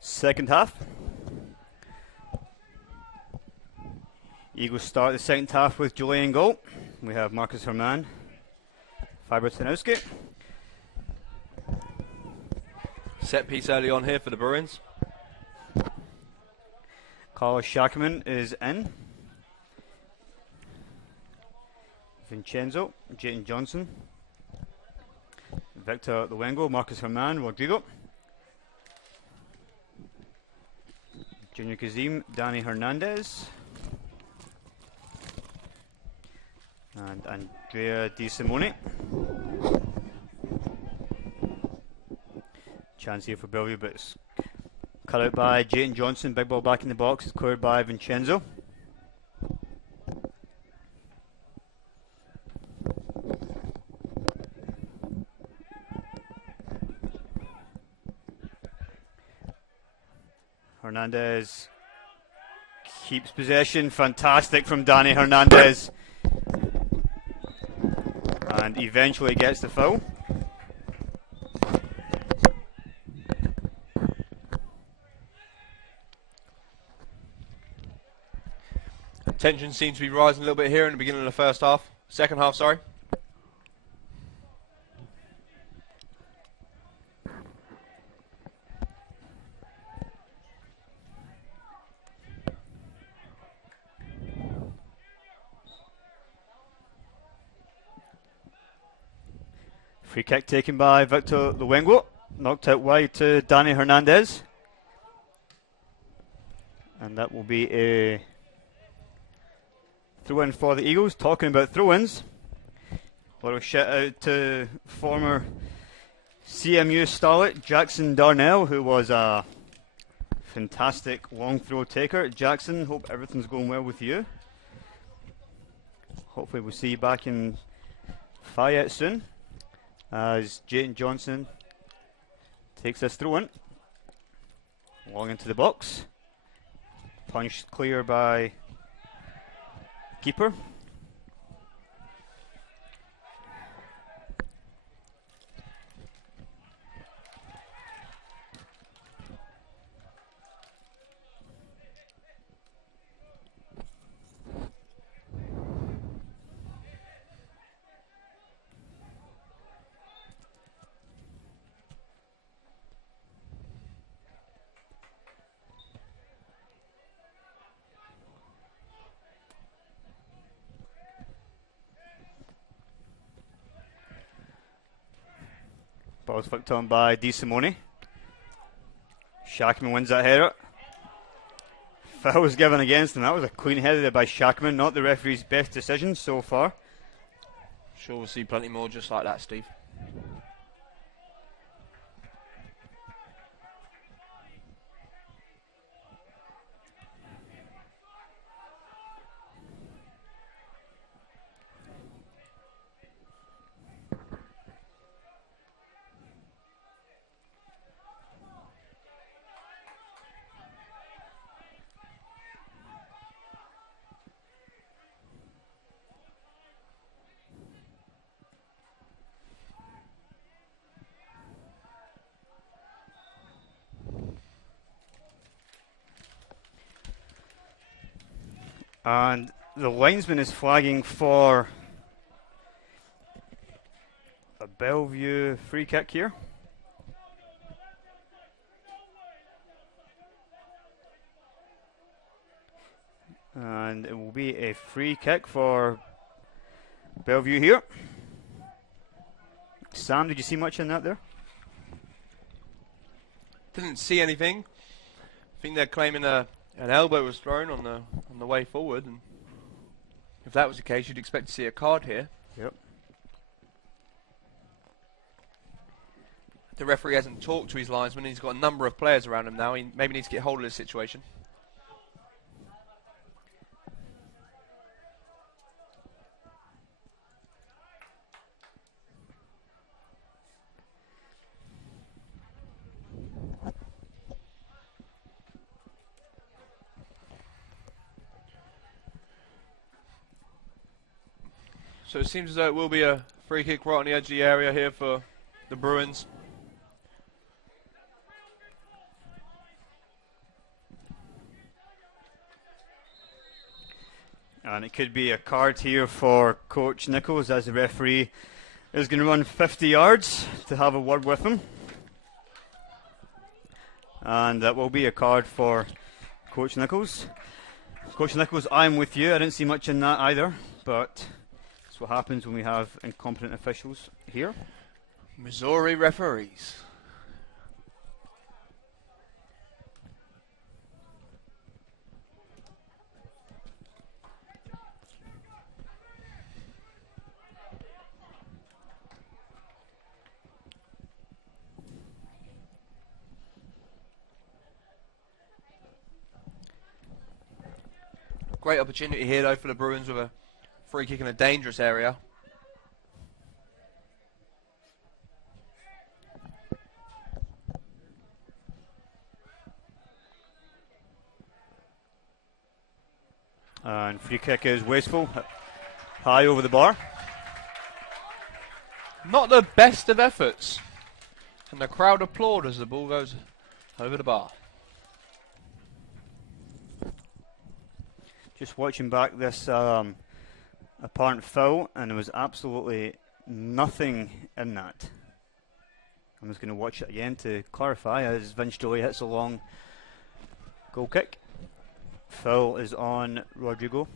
second half. Eagles start the second half with Julie in goal. We have Marcus Herman, Faber Tanowski. Set piece early on here for the Bruins. Carlos Shackman is in. Vincenzo, Jayton Johnson, Victor Luengo, Marcus Herman, Rodrigo, Junior Kazim, Danny Hernandez, and Andrea Di Simone. Chance here for Bellevue, but it's cut out by Jayton Johnson. Big ball back in the box. It's cleared by Vincenzo. Hernandez keeps possession. Fantastic from Danny Hernandez. And eventually gets the foul. Tension seems to be rising a little bit here in the beginning of the first half. Second half, sorry. Free kick taken by Victor Luengo. Knocked out wide to Danny Hernandez. And that will be a throw-in for the Eagles. Talking about throw-ins, a little shout out to former CMU starlet Jackson Darnell, who was a fantastic long throw taker. Jackson, hope everything's going well with you. Hopefully we'll see you back in Fayette soon, as Jayton Johnson takes this throw-in long into the box. Punched clear by keeper. Ball's flicked on by Di Simone. Shackman wins that header. Foul was given against him. That was a clean header there by Shackman, not the referee's best decision so far. Sure, we'll see plenty more just like that, Steve. And the linesman is flagging for a Bellevue free kick here. And it will be a free kick for Bellevue here. Sam, did you see much in that there? Didn't see anything. I think they're claiming an elbow was thrown on the way forward, and if that was the case, you'd expect to see a card here. Yep. The referee hasn't talked to his linesman. He's got a number of players around him now. He maybe needs to get hold of this situation. So it seems as though it will be a free kick right on the edge of the area here for the Bruins. And it could be a card here for Coach Nichols, as the referee is going to run 50 yards to have a word with him. And that will be a card for Coach Nichols. Coach Nichols, I'm with you. I didn't see much in that either, but that's what happens when we have incompetent officials here. Missouri referees. Great opportunity here though for the Bruins with a free kick in a dangerous area. And free kick is wasteful, high over the bar. Not the best of efforts. And the crowd applaud as the ball goes over the bar. Just watching back this apparent foul, and there was absolutely nothing in that. I'm just going to watch it again to clarify as Vince Joey hits a long goal kick. Foul is on Rodrigo.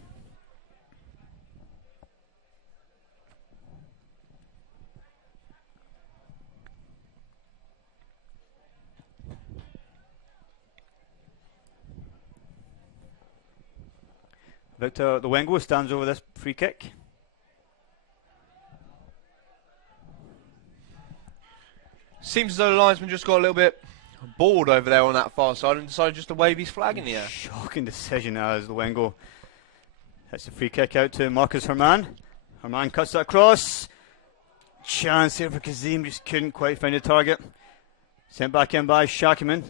Victor Luengo stands over this free kick. Seems as though the linesman just got a little bit bored over there on that far side and decided just to wave his flag in the air. Shocking decision as Luengo hits the free kick out to Marcus Herman. Herman cuts that across. Chance here for Kazim, just couldn't quite find a target. Sent back in by Shakiman.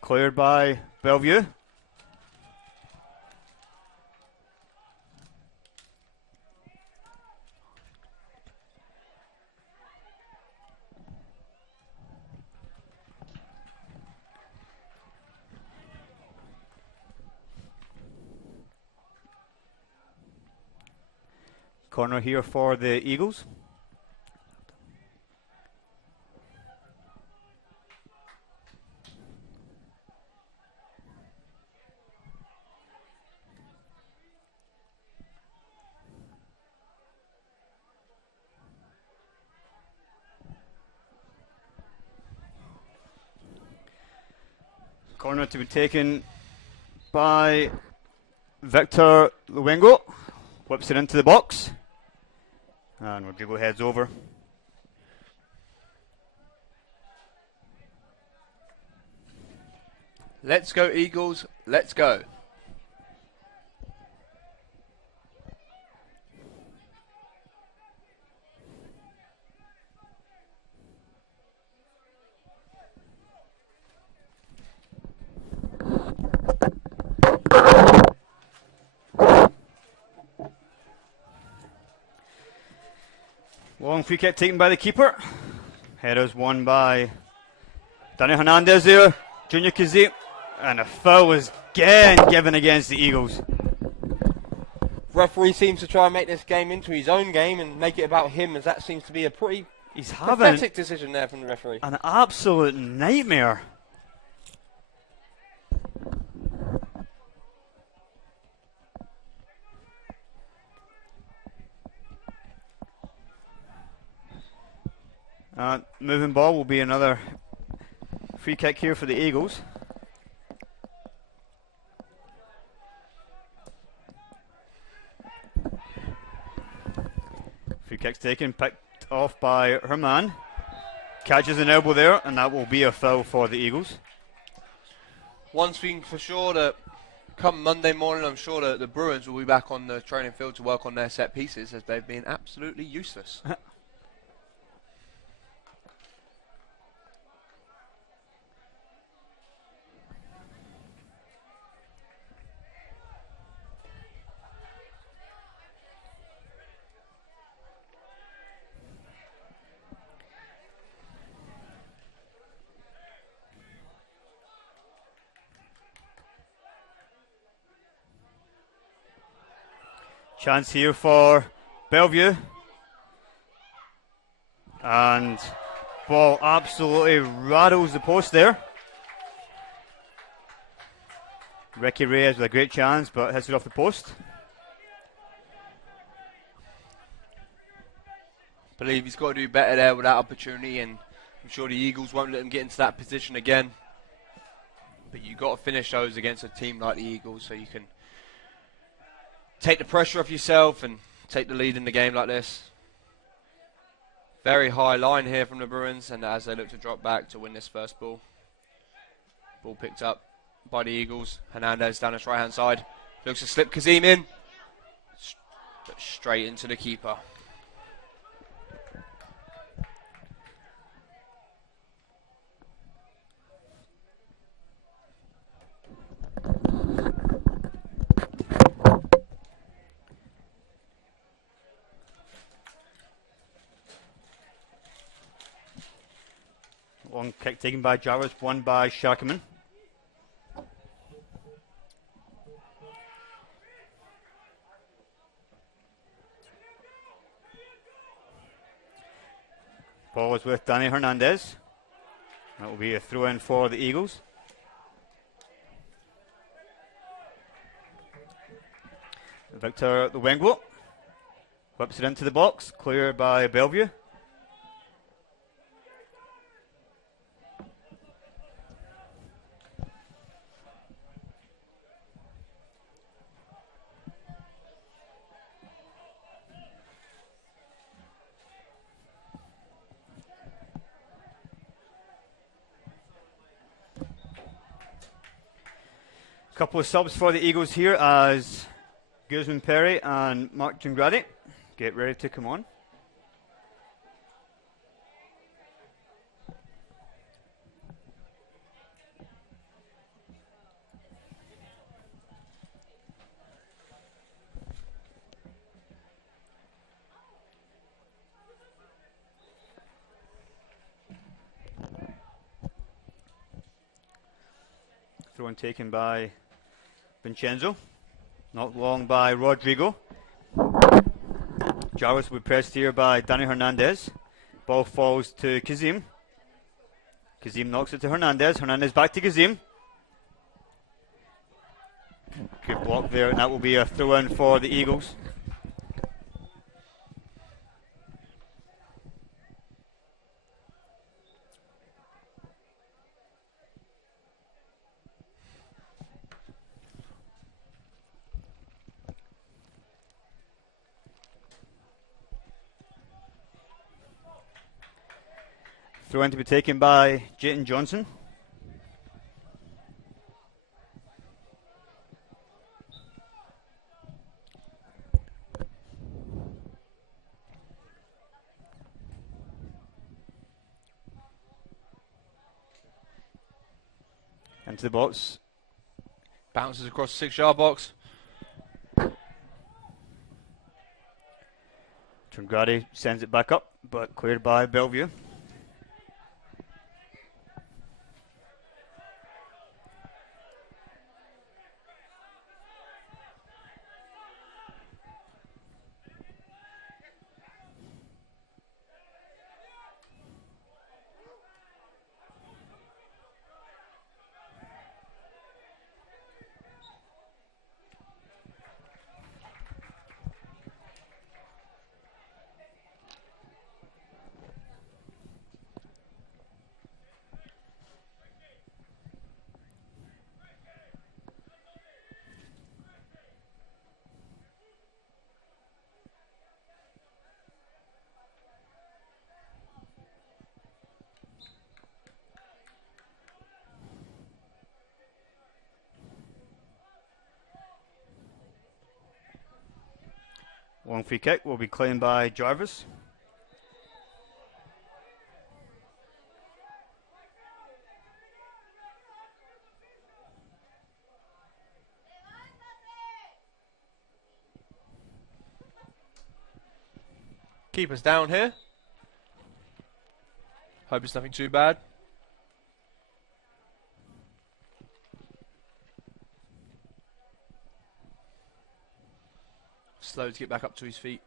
Cleared by Bellevue. Corner here for the Eagles. Corner to be taken by Victor Luengo. Whips it into the box. And Rodrigo heads over. Let's go Eagles, let's go. Long free kick taken by the keeper. Headers won by Danny Hernandez there. Junior Kazim. And a foul was again given against the Eagles. Referee seems to try and make this game into his own game and make it about him, as that seems to be a pretty pathetic decision there from the referee. An absolute nightmare. Moving ball will be another free kick here for the Eagles. Free kick's taken, picked off by Herman. Catches an elbow there, and that will be a foul for the Eagles. One thing for sure, that come Monday morning, I'm sure that the Bruins will be back on the training field to work on their set pieces, as they've been absolutely useless. Chance here for Bellevue. And ball absolutely rattles the post there. Ricky Reyes with a great chance, but hits it off the post. Believe he's got to do better there with that opportunity, and I'm sure the Eagles won't let him get into that position again. But you've got to finish those against a team like the Eagles so you can take the pressure off yourself and take the lead in the game like this. Very high line here from the Bruins, and as they look to drop back to win this first ball. Ball picked up by the Eagles. Hernandez down his right hand side. Looks to slip Kazim in. Straight into the keeper. One kick taken by Jarvis, one by Sharkman. Ball is with Danny Hernandez. That will be a throw in for the Eagles. Victor the Wengwo whips it into the box, cleared by Bellevue. Couple of subs for the Eagles here as Guzman Perry and Mark Gingradi get ready to come on. Throw in taken by Vincenzo. Not long by Rodrigo. Jarvis will be pressed here by Danny Hernandez. Ball falls to Kazim. Kazim knocks it to Hernandez. Hernandez back to Kazim. Good block there, and that will be a throw in for the Eagles. Throw in to be taken by Jayton Johnson. Into the box. Bounces across the 6-yard box. Gingradi sends it back up, but cleared by Bellevue. Long free kick will be claimed by Jarvis. Keeper's down here. Hope it's nothing too bad. slow to get back up to his feet.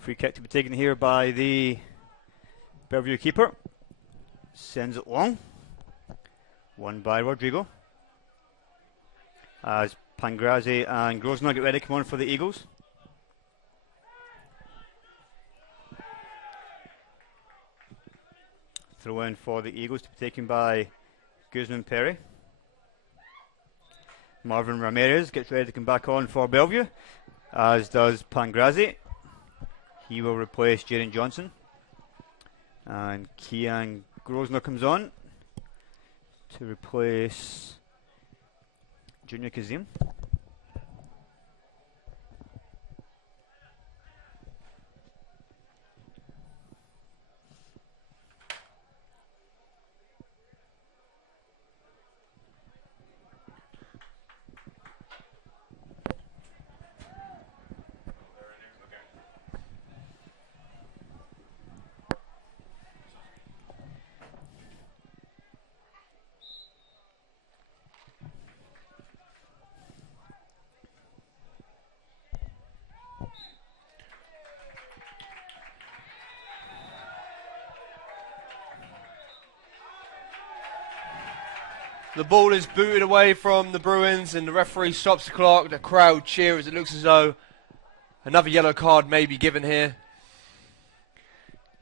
Free kick to be taken here by the Bellevue keeper. Sends it long. Won by Rodrigo. As Pangrazi and Grosvenor get ready to come on for the Eagles. Throw in for the Eagles to be taken by Guzman Perry. Marvin Ramirez gets ready to come back on for Bellevue, as does Pangrazi. He will replace Jaden Johnson. And Kian Grosvenor comes on to replace Junior Kazim. The ball is booted away from the Bruins and the referee stops the clock. The crowd cheer as it looks as though another yellow card may be given here.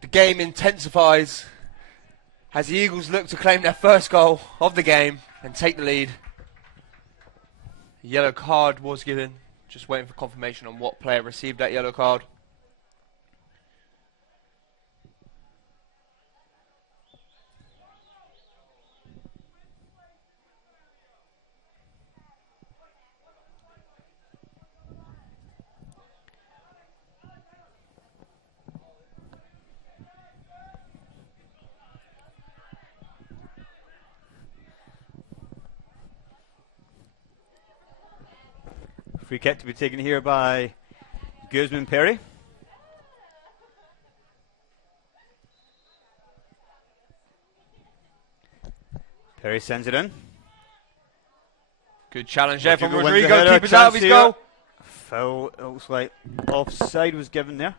The game intensifies as the Eagles look to claim their first goal of the game and take the lead. The yellow card was given. Just waiting for confirmation on what player received that yellow card. Free kick to be taken here by Guzman Perry. Perry sends it in. Good challenge there from Rodrigo. Rodrigo. Keeper's out of his goal. Foul, it looks like offside was given there.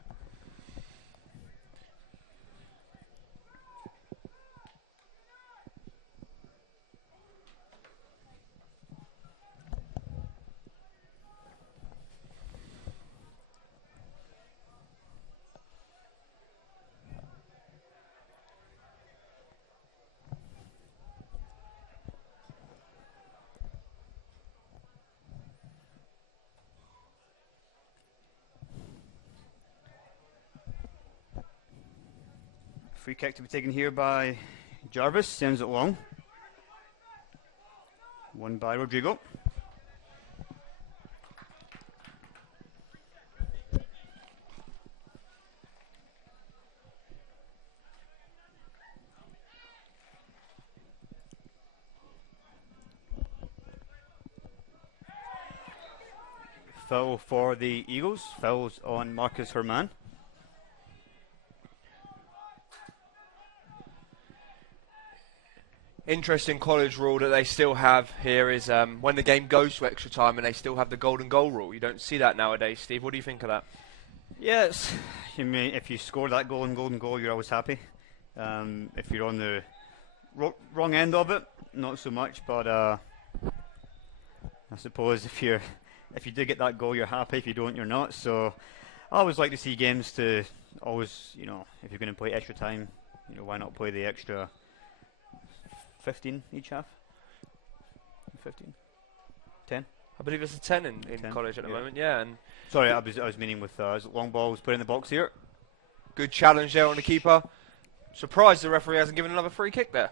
Free kick to be taken here by Jarvis, sends it long. Won by Rodrigo. Foul for the Eagles. Fouls on Marcus Herman. Interesting college rule that they still have here is when the game goes to extra time and they still have the golden goal rule. You don't see that nowadays, Steve. What do you think of that? Yes, you mean if you score that goal and golden goal, you're always happy. If you're on the wrong end of it, not so much. But I suppose if you do get that goal, you're happy. If you don't, you're not. So I always like to see games to always, if you're going to play extra time, why not play the extra 15 each half? 15? 10? I believe it's a 10 in 10, college at the moment, yeah. And sorry, I was meaning with long balls put in the box here. good challenge there on the keeper. Surprised the referee hasn't given another free kick there.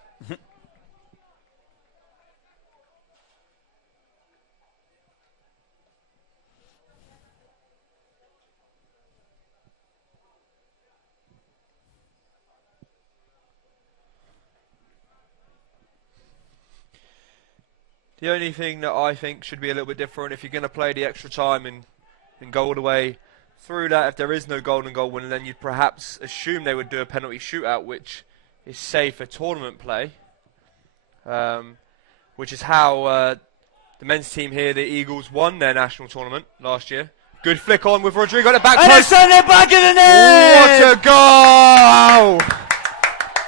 The only thing that I think should be a little bit different, if you're going to play the extra time and go all the way through that, if there is no golden goal winner, then you'd perhaps assume they would do a penalty shootout, which is safe for tournament play. Which is how the men's team here, the Eagles, won their national tournament last year. Good flick on with Rodrigo at the back post. And it's in the back of the net! What a goal!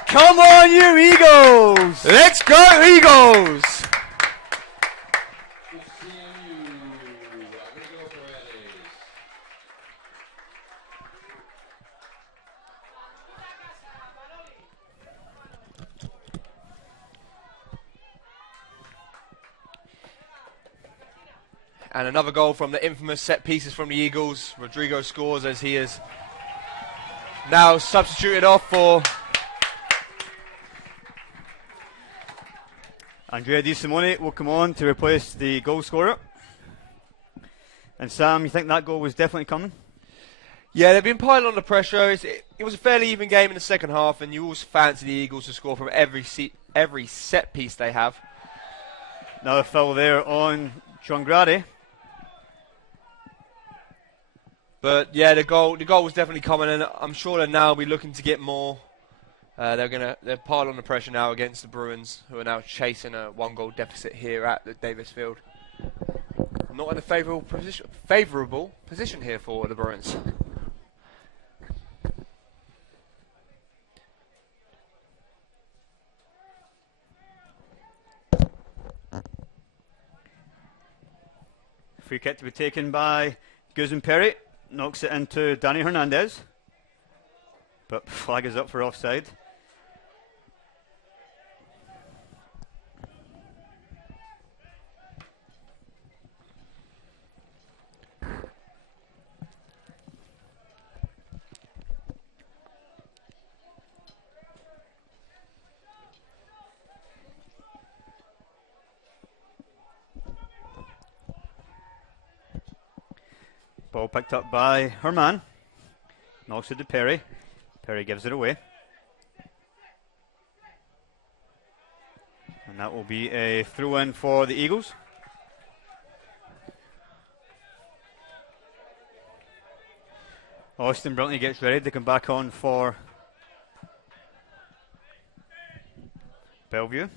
Come on, you Eagles! Let's go, Eagles! And another goal from the infamous set pieces from the Eagles. Rodrigo scores as he is now substituted off for Andrea Di Simone will come on to replace the goal scorer. And Sam, you think that goal was definitely coming? Yeah, they've been piling on the pressure. It was a fairly even game in the second half, and you always fancy the Eagles to score from every set piece they have. Another foul there on Chongrade. But yeah, the goal was definitely coming, and I'm sure they'll now be looking to get more. They're piled on the pressure now against the Bruins, who are now chasing a 1-goal deficit here at the Davis Field. Not in a favourable position here for the Bruins. Free kick to be taken by Guzman Perry. Knocks it into Danny Hernandez. But flag is up for offside. Ball picked up by Herman. Knocks it to Perry. Perry gives it away. And that will be a throw-in for the Eagles. Austin Bruntley gets ready to come back on for Bellevue.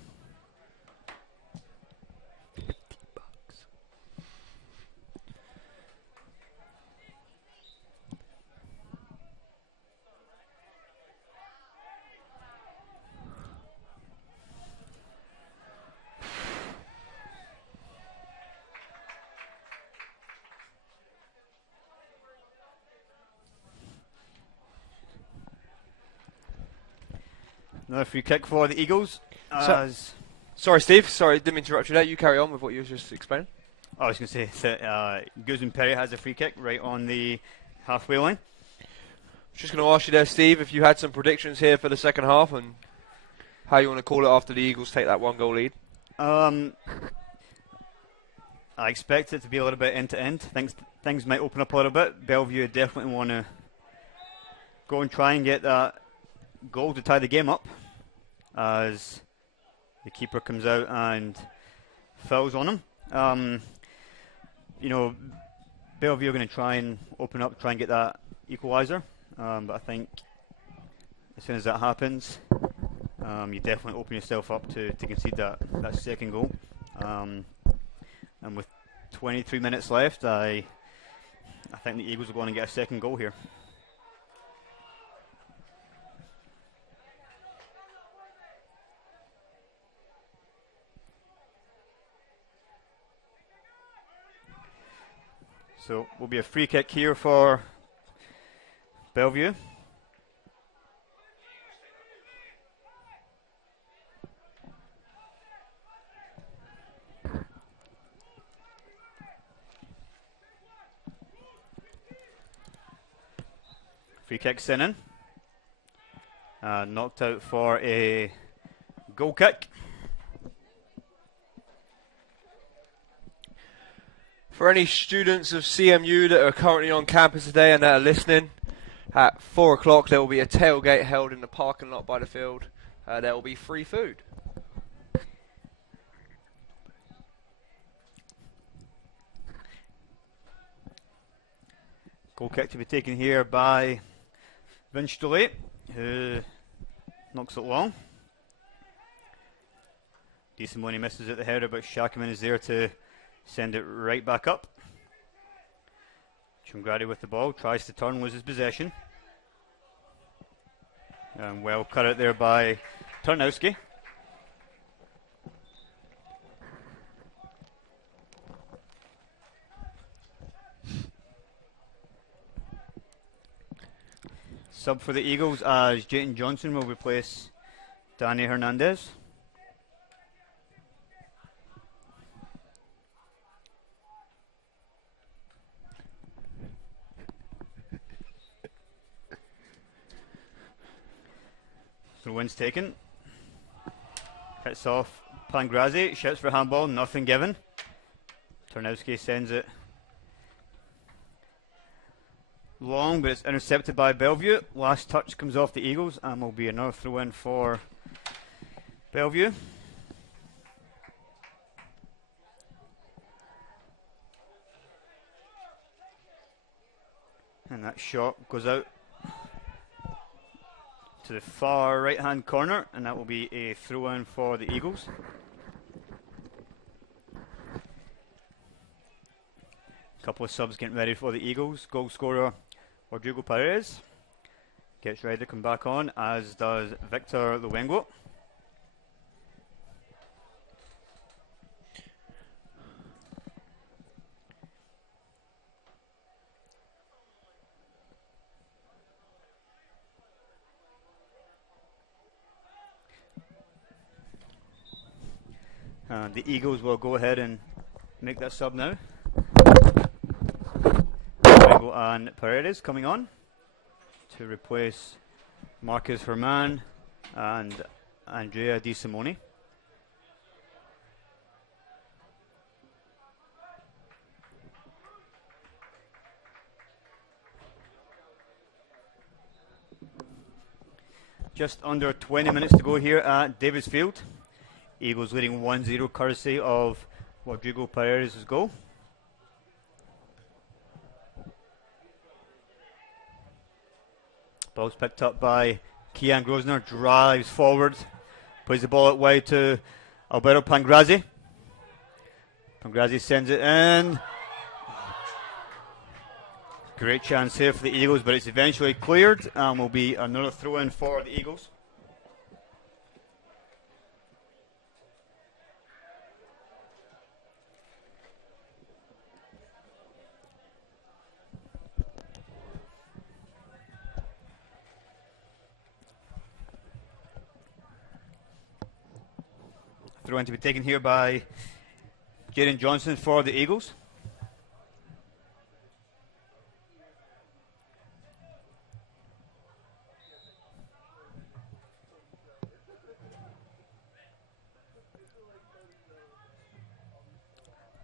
Another free kick for the Eagles. Sorry, Steve. Sorry, didn't mean to interrupt you there. You carry on with what you were just explaining. I was going to say that Guzman Perry has a free kick right on the halfway line. Just going to ask you there, Steve, if you had some predictions here for the second half and how you want to call it after the Eagles take that 1-goal lead. I expect it to be a little bit end-to-end. Things might open up a little bit. Bellevue definitely want to go and try and get that goal to tie the game up as the keeper comes out and fouls on him. Bellevue are going to try and open up, try and get that equaliser. But I think as soon as that happens, you definitely open yourself up to concede that second goal. And with 23 minutes left, I think the Eagles are going to get a second goal here. So will be a free kick here for Bellevue. Free kick sent in. Knocked out for a goal kick. For any students of CMU that are currently on campus today and that are listening, at 4 o'clock there will be a tailgate held in the parking lot by the field. There will be free food. Goal kick to be taken here by Vince DeLay, who knocks it long. DeSimone misses at the header, but Shakaman is there to send it right back up. Chungradi with the ball, tries to turn, loses possession. And well cut out there by Tarnowski. Sub for the Eagles as Jayton Johnson will replace Danny Hernandez. So wins taken. Hits off Pangrazi, shouts for handball, nothing given. Tarnowski sends it long, but it's intercepted by Bellevue. Last touch comes off the Eagles and will be another throw in for Bellevue. And that shot goes out to the far right hand corner, and that will be a throw in for the Eagles. Couple of subs getting ready for the Eagles. Goal scorer Rodrigo Perez gets ready to come back on, as does Victor Luengo. The Eagles will go ahead and make that sub now. Luengo and Paredes coming on to replace Marcus Herman and Andrea DeSimone. Just under 20 minutes to go here at Davis Field. Eagles leading 1-0 courtesy of Rodrigo Perez' goal. Ball's picked up by Kian Grosner, drives forward, plays the ball out wide to Alberto Pangrazi. Pangrazi sends it in. Great chance here for the Eagles, but it's eventually cleared and will be another throw in for the Eagles. Throw in to be taken here by Jaden Johnson for the Eagles.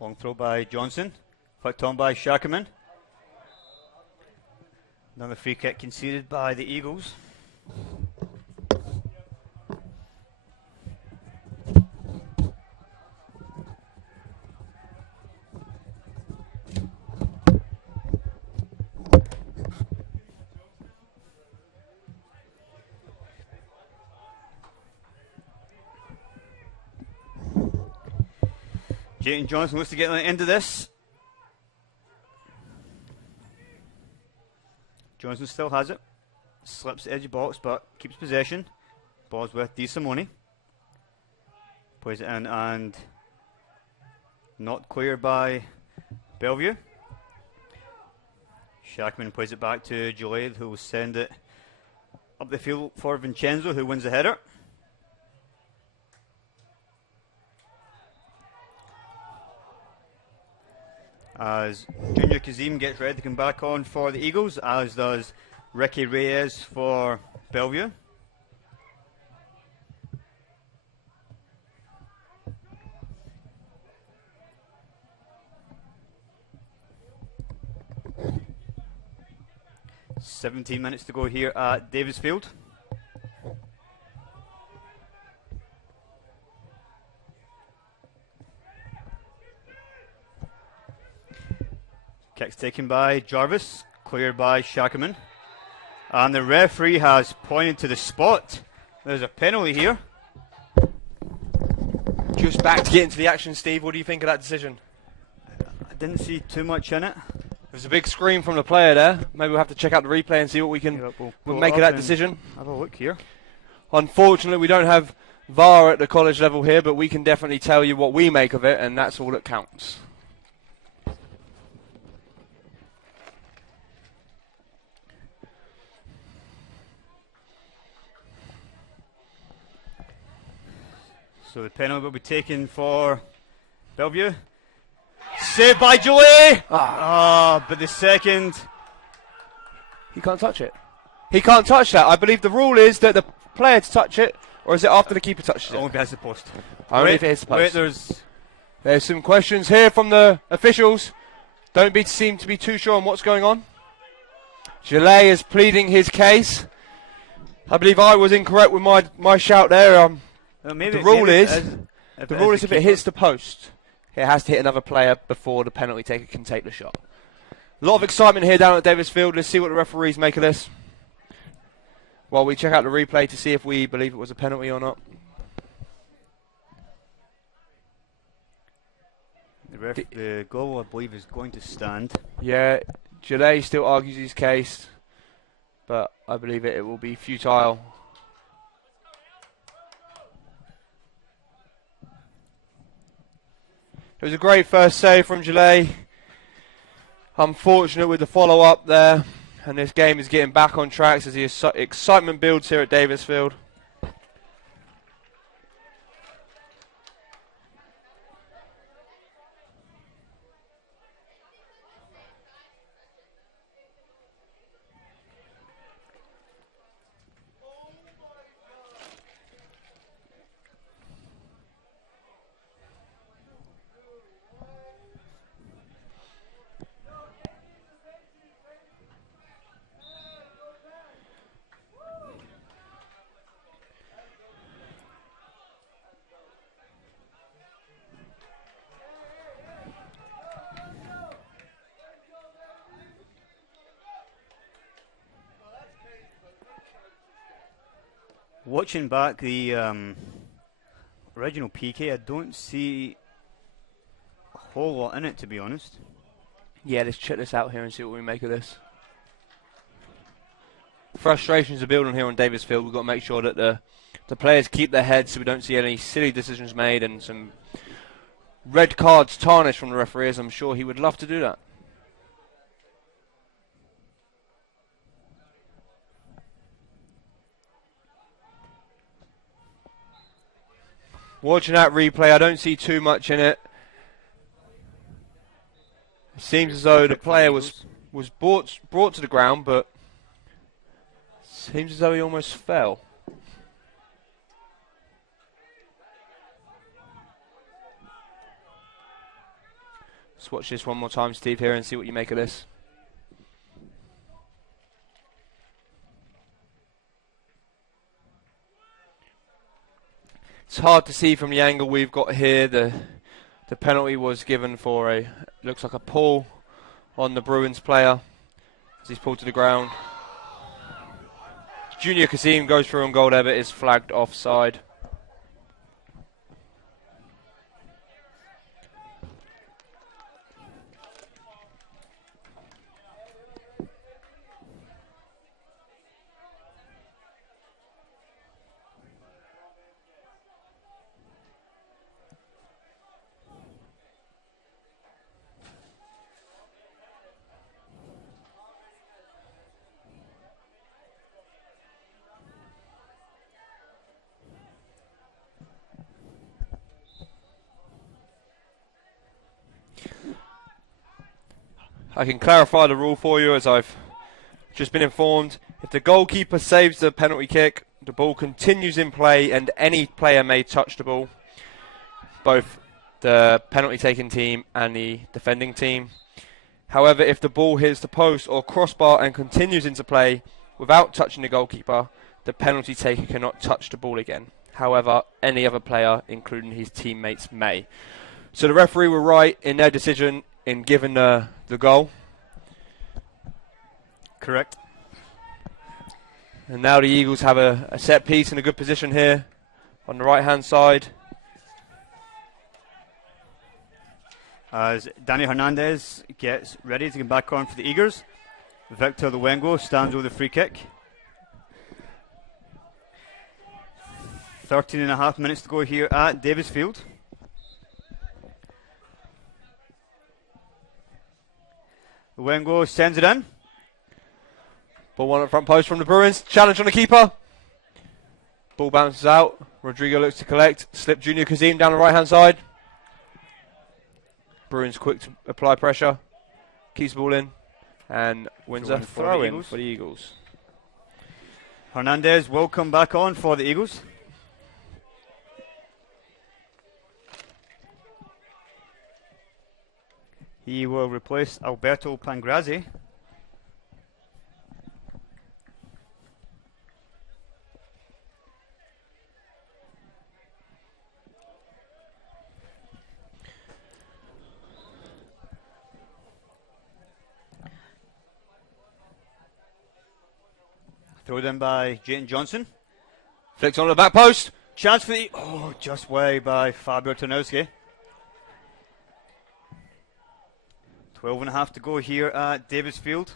Long throw by Johnson, flicked on by Shakaman. Another free kick conceded by the Eagles. Jayton Johnson looks to get into this. Johnson still has it. Slips the edge of box but keeps possession. Ball's with DeSimone. Plays it in and not cleared by Bellevue. Shakaman plays it back to Jolade, who will send it up the field for Vincenzo, who wins the header. As Junior Kazim gets ready to come back on for the Eagles, as does Ricky Reyes for Bellevue. 17 minutes to go here at Davis Field. Kick's taken by Jarvis, cleared by Shackerman. And the referee has pointed to the spot. There's a penalty here. Just back to get into the action, Steve. What do you think of that decision? I didn't see too much in it. There's a big scream from the player there. Maybe we'll have to check out the replay and see what we can we'll make of that decision. Have a look here. Unfortunately, we don't have VAR at the college level here, but we can definitely tell you what we make of it, and that's all that counts. So the penalty will be taken for Bellevue. Saved by Jolie! But the second... He can't touch it. He can't touch that. I believe the rule is that the player to touch it, or is it after the keeper touches it? Only if it hits the post. Only if it hits the post. Wait, there's some questions here from the officials. Don't seem to be too sure on what's going on. Gillet is pleading his case. I believe I was incorrect with my shout there. The rule is if it hits the post, it has to hit another player before the penalty taker can take the shot. A lot of excitement here down at Davis Field. Let's see what the referees make of this, while we check out the replay to see if we believe it was a penalty or not. The goal, I believe, is going to stand. Yeah, Gillet still argues his case, but I believe it will be futile. It was a great first save from Gillet. Unfortunate with the follow-up there. And this game is getting back on track as the excitement builds here at Davis Field. Watching back the original PK, I don't see a whole lot in it, to be honest. Yeah, let's check this out here and see what we make of this. Frustrations are building here on Davis Field. We've got to make sure that the players keep their heads so we don't see any silly decisions made and some red cards tarnished from the referees. I'm sure he would love to do that. Watching that replay, I don't see too much in it. It seems as though the player was brought to the ground, but seems as though he almost fell. Let's watch this one more time, Steve, here and see what you make of this. It's hard to see from the angle we've got here. The penalty was given for looks like a pull on the Bruins player as he's pulled to the ground. Junior Kasim goes through on goal there, but is flagged offside. I can clarify the rule for you as I've just been informed. If the goalkeeper saves the penalty kick, the ball continues in play and any player may touch the ball, both the penalty taking team and the defending team. However, if the ball hits the post or crossbar and continues into play without touching the goalkeeper, the penalty taker cannot touch the ball again. However, any other player, including his teammates, may. So the referee were right in their decision in giving the goal. Correct. And now the Eagles have a set piece in a good position here on the right-hand side. As Danny Hernandez gets ready to get back on for the Eagles, Victor Luengo stands with the free kick. 13 and a half minutes to go here at Davis Field. Luengo sends it in. Ball one at front post from the Bruins. Challenge on the keeper. Ball bounces out. Rodrigo looks to collect. Slip Junior Kazim down the right-hand side. Bruins quick to apply pressure. Keeps the ball in. And wins a throw-in for the Eagles. Hernandez will come back on for the Eagles. He will replace Alberto Pangrazzi. Thrown in by Jayton Johnson. Flicks on the back post. Chance for the... Oh, just way by Fabio Tarnowski. 12 and a half to go here at Davis Field.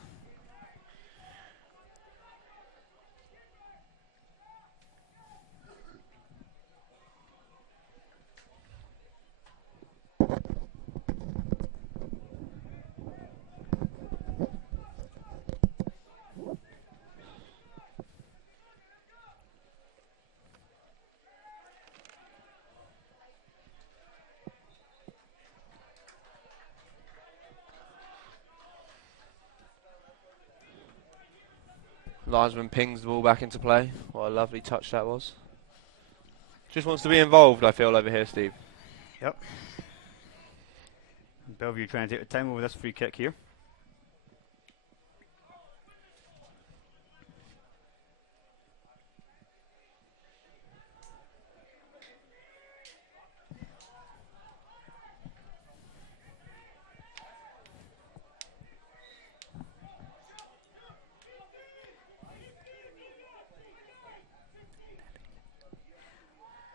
Linesman pings the ball back into play. What a lovely touch that was. Just wants to be involved, I feel, over here, Steve. Yep. Bellevue trying to take the time over this free kick here.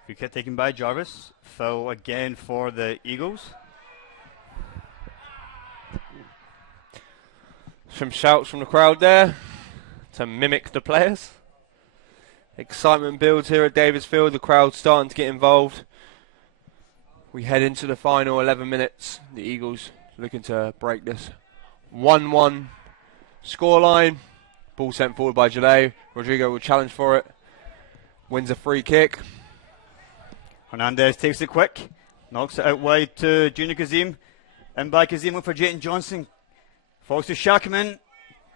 Free kick taken by Jarvis. Foul again for the Eagles. Some shouts from the crowd there to mimic the players. Excitement builds here at Davis Field. The crowd starting to get involved. We head into the final 11 minutes. The Eagles looking to break this 1-1 scoreline. Ball sent forward by Jalei. Rodrigo will challenge for it. Wins a free kick. Hernandez takes it quick, knocks it out wide to Junior Kazim, and by Kazim for Jayton Johnson. Falls to Shakaman,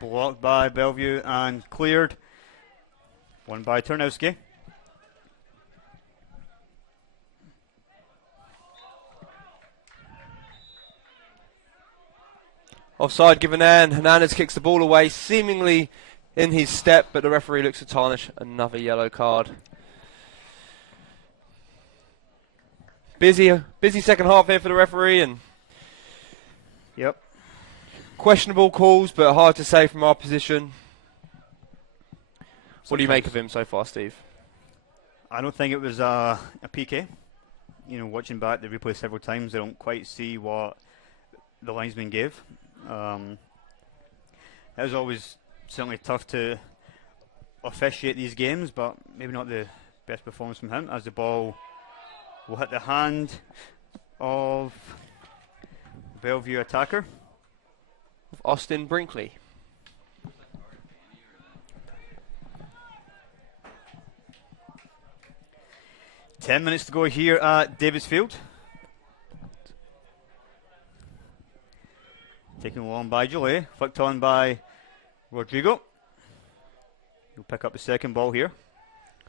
blocked by Bellevue and cleared. Won by Tarnowski. Offside given there, and Hernandez kicks the ball away, seemingly in his step, but the referee looks to tarnish another yellow card. Busy second half here for the referee, and Yep. questionable calls, but hard to say from our position. What do you make of him so far, Steve? I don't think it was a PK. You know, watching back the replay several times, I don't quite see what the linesman gave. It was always certainly tough to officiate these games, but maybe not the best performance from him, as the ball will hit the hand of Bellevue attacker. Austin Brinkley. Ten minutes to go here at Davis Field. Taken along by Jalei, flicked on by Rodrigo. He'll pick up the second ball here.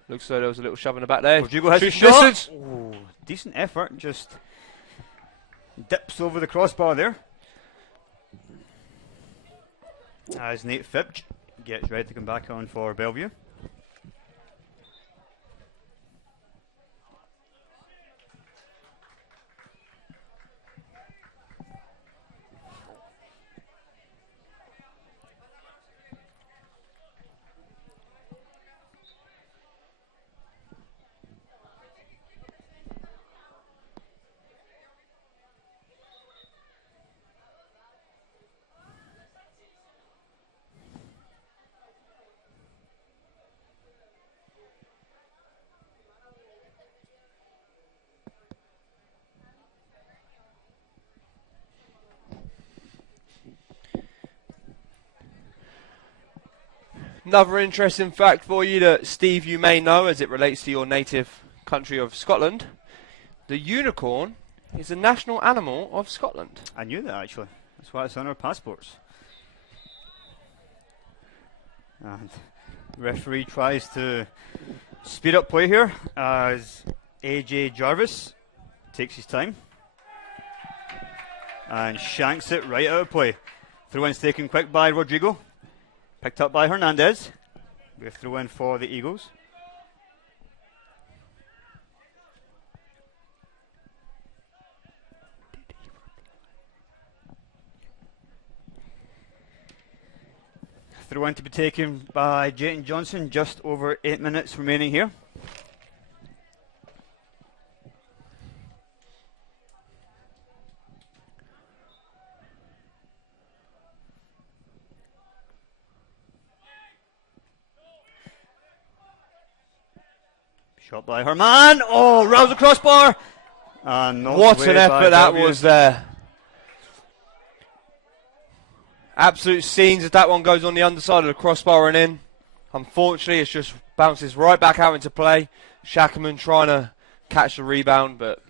Looks like there was a little shove in the back there. Rodrigo has Shoots a shot. distance. Ooh, decent effort, just dips over the crossbar there. as Nate Fipch gets ready to come back on for Bellevue. Another interesting fact for you that, Steve, you may know as it relates to your native country of Scotland. The unicorn is the national animal of Scotland. I knew that, actually. That's why it's on our passports. And the referee tries to speed up play here as AJ Jarvis takes his time and shanks it right out of play. Throw-in's taken quick by Rodrigo. Picked up by Hernandez. We have throw in for the Eagles. Throw in to be taken by Jayton Johnson. Just over 8 minutes remaining here. Shot by Herman. Oh, rouse the crossbar. And what an effort that was there. Absolute scenes as that one goes on the underside of the crossbar and in. Unfortunately, it just bounces right back out into play. Shackerman trying to catch the rebound, but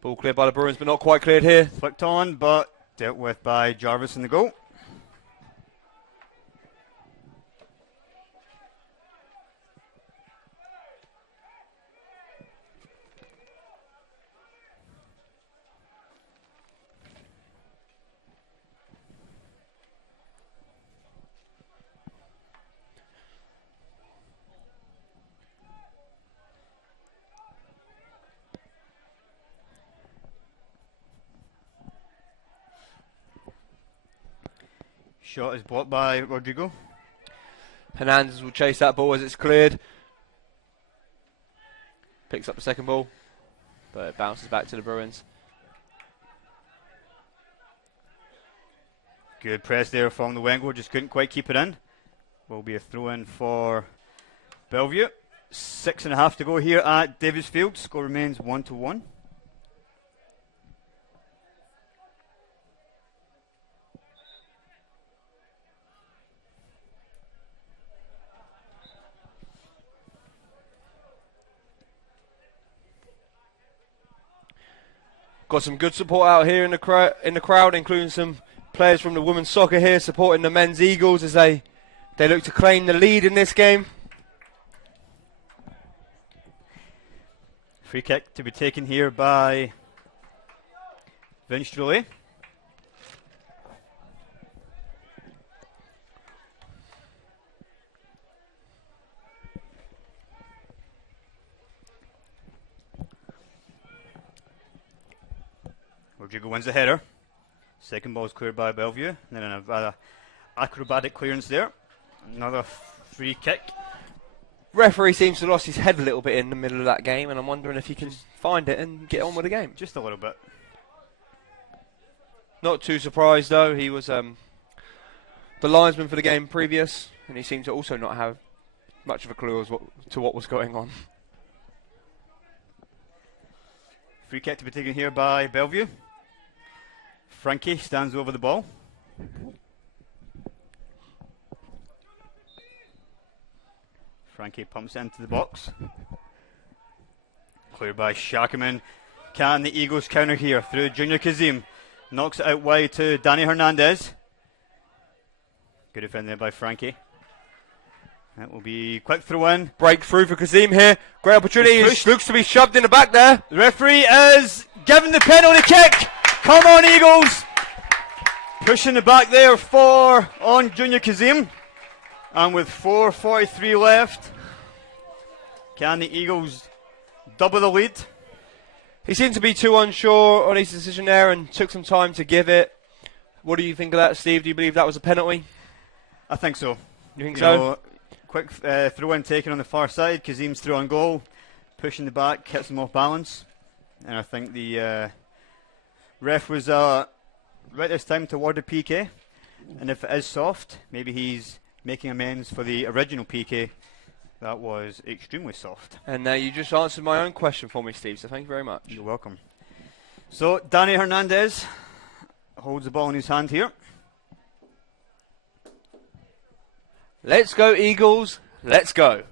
ball cleared by the Bruins, but not quite cleared here. Flicked on, but dealt with by Jarvis in the goal. Shot is blocked by Rodrigo. Hernandez will chase that ball as it's cleared. Picks up the second ball, but it bounces back to the Bruins. Good press there from the Wengo, just couldn't quite keep it in. Will be a throw in for Bellevue. 6.5 to go here at Davis Field. Score remains 1-1. Got some good support out here in the crowd, including some players from the women's soccer here supporting the men's Eagles as they look to claim the lead in this game. Free kick to be taken here by Vince Drollet. Rodrigo wins the header. Second ball is cleared by Bellevue. And then a rather acrobatic clearance there. Another free kick. Referee seems to have lost his head a little bit in the middle of that game, and I'm wondering if he can find it and get on with the game. Just a little bit. Not too surprised though. He was the linesman for the game previous, and he seemed to also not have much of a clue as to what was going on. Free kick to be taken here by Bellevue. Frankie stands over the ball. Frankie pumps into the box. Cleared by Shackerman. Can the Eagles counter here through Junior Kazim? Knocks it out wide to Danny Hernandez. Good defending there by Frankie. That will be quick throw in. Breakthrough for Kazim here. Great opportunity. Looks to be shoved in the back there. The referee is giving the penalty kick. Come on, Eagles. Pushing the back there for on Junior Kazim. And with 4:43 left, can the Eagles double the lead? He seemed to be too unsure on his decision there and took some time to give it. What do you think of that, Steve? Do you believe that was a penalty? I think so. You think so? Quick throw in taken on the far side. Kazim's through on goal. Pushing the back, hits him off balance. And I think the ref was right this time toward the PK. And if it is soft, maybe he's making amends for the original PK. That was extremely soft. And you just answered my own question for me, Steve, so thank you very much. You're welcome. So, Danny Hernandez holds the ball in his hand here. Let's go, Eagles. Let's go.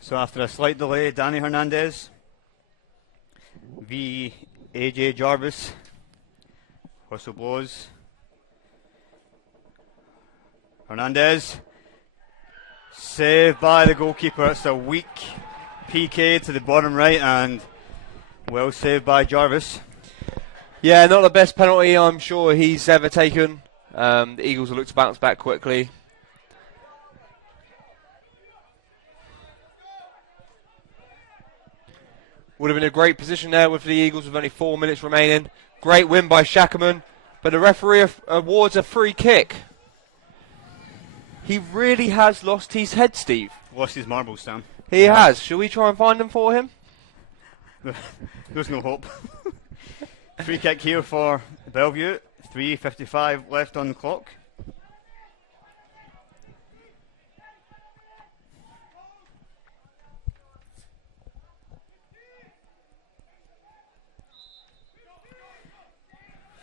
So after a slight delay, Danny Hernandez v AJ Jarvis. Whistle blows. Hernandez. Saved by the goalkeeper. It's a weak PK to the bottom right and well saved by Jarvis. Yeah, not the best penalty I'm sure he's ever taken. The Eagles will look to bounce back quickly. Would have been a great position there with the Eagles with only 4 minutes remaining. Great win by Shackerman, but the referee awards a free kick. He really has lost his head, Steve. Lost his marbles, Sam. He has. Shall we try and find him for him? There's no hope. Free kick here for Bellevue. 3:55 left on the clock.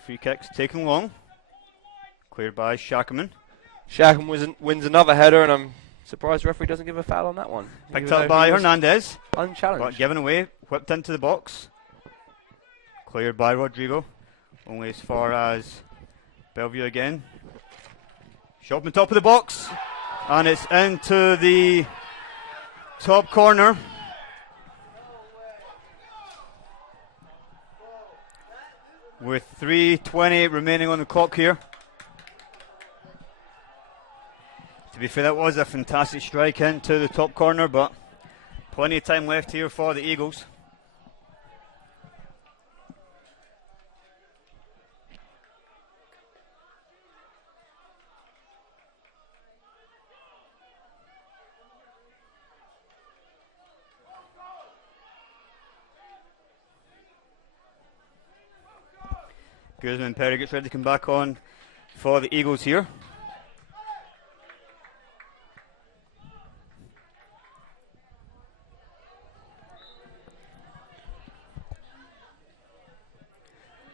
Free kicks taken long. Cleared by Shackerman. Shackerman wins another header, and I'm surprised the referee doesn't give a foul on that one. Picked up by Hernandez. Unchallenged. But given away. Whipped into the box. Cleared by Rodrigo. Only as far as Bellevue again. Shot from the top of the box. And it's into the top corner. With 3:20 remaining on the clock here. To be fair, that was a fantastic strike into the top corner, but plenty of time left here for the Eagles. Guzman Perry gets ready to come back on for the Eagles here.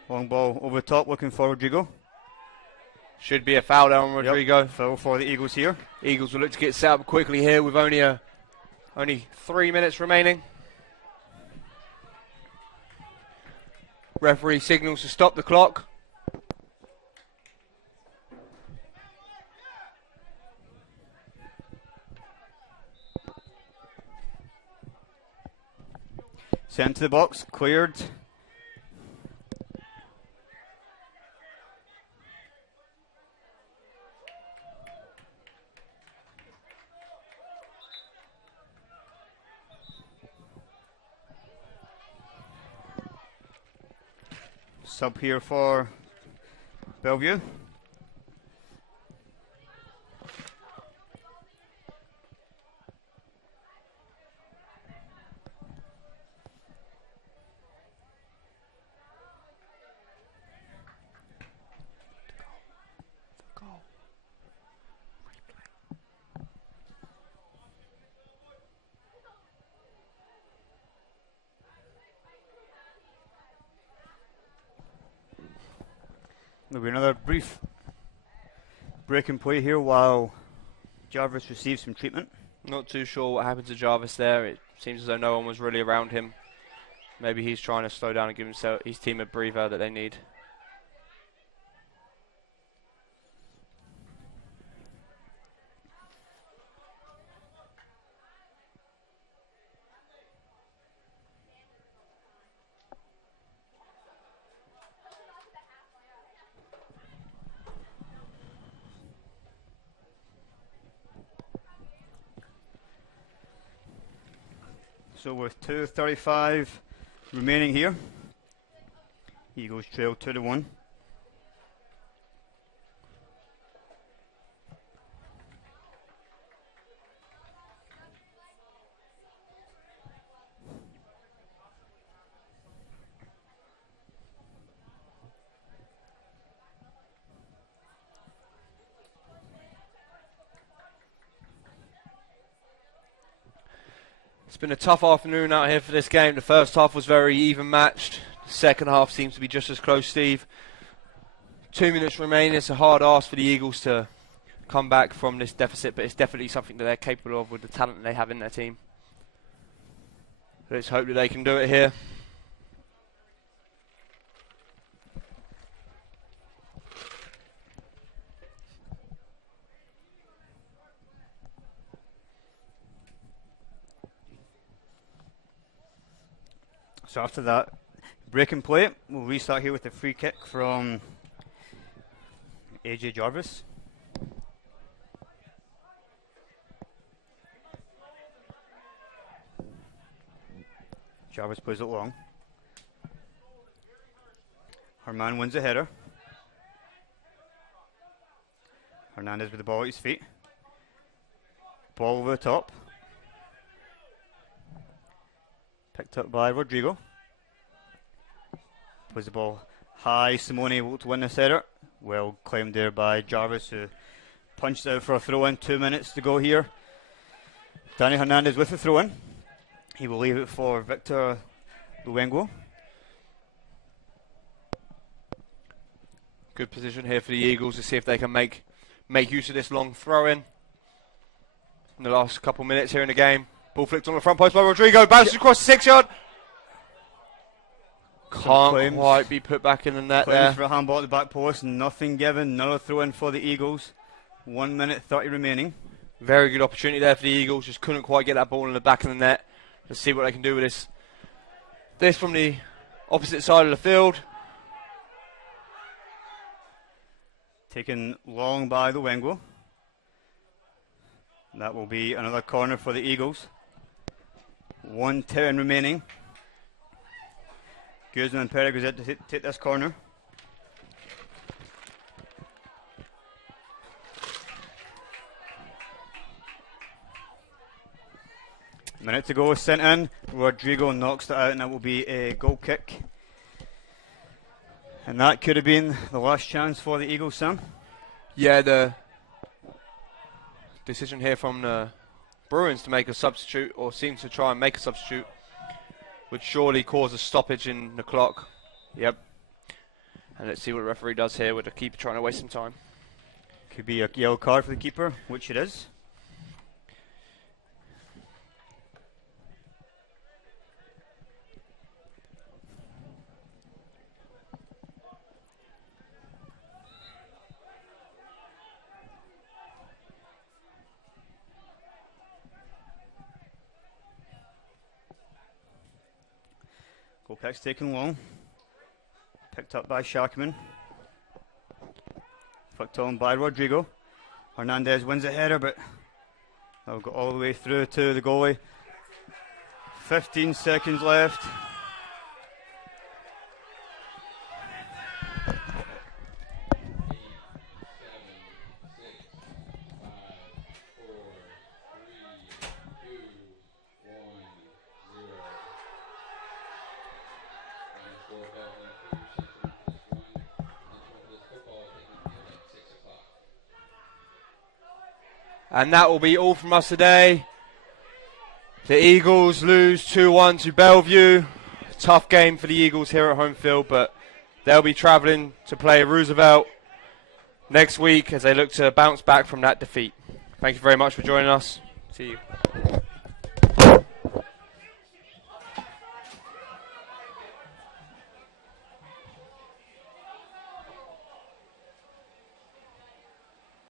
Long ball over the top, looking for Rodrigo. Should be a foul there on Rodrigo. Yep, foul for the Eagles here. Eagles will look to get set up quickly here with only 3 minutes remaining. Referee signals to stop the clock. Sent to the box, cleared. Sub here for Bellevue. There'll be another brief break and play here while Jarvis receives some treatment. Not too sure what happened to Jarvis there. It seems as though no one was really around him. Maybe he's trying to slow down and give his team a breather that they need. So with 2:35 remaining here, Eagles trail 2-1. It's been a tough afternoon out here for this game. The first half was very even matched. The second half seems to be just as close, Steve. 2 minutes remaining. It's a hard ask for the Eagles to come back from this deficit, but it's definitely something that they're capable of with the talent they have in their team. Let's hope that they can do it here. So after that break and play, we'll restart here with a free kick from AJ Jarvis. Jarvis plays it long. Her man wins a header. Hernandez with the ball at his feet. Ball over the top. Picked up by Rodrigo. Plays the ball high. Simone will to win this header. Well claimed there by Jarvis, who punched out for a throw in. 2 minutes to go here. Danny Hernandez with the throw in. He will leave it for Victor Luengo. Good position here for the Eagles to see if they can make use of this long throw in the last couple minutes here in the game. Ball flicked on the front post by Rodrigo. Bounces across the 6 yard. Can't quite be put back in the net there. For a handball at the back post. Nothing given. Another throw in for the Eagles. 1 minute 30 remaining. Very good opportunity there for the Eagles. Just couldn't quite get that ball in the back of the net. Let's see what they can do with this. This from the opposite side of the field. Taken long by the Luengo. That will be another corner for the Eagles. 1:10 remaining. Guzman and Perez goes out to take this corner. Minute to go, sent in. Rodrigo knocks it out, and that will be a goal kick. And that could have been the last chance for the Eagles, Sam. Yeah, the decision here from the Bruins to make a substitute, or seem to try and make a substitute, would surely cause a stoppage in the clock. Yep. And let's see what the referee does here with the keeper trying to waste some time. Could be a yellow card for the keeper, which it is. Goal kick's taken long. Picked up by Sharkman. Flicked on by Rodrigo. Hernandez wins the header, but that'll go all the way through to the goalie. 15 seconds left. And that will be all from us today. The Eagles lose 2-1 to Bellevue. Tough game for the Eagles here at home field, but they'll be travelling to play Roosevelt next week as they look to bounce back from that defeat. Thank you very much for joining us. See you.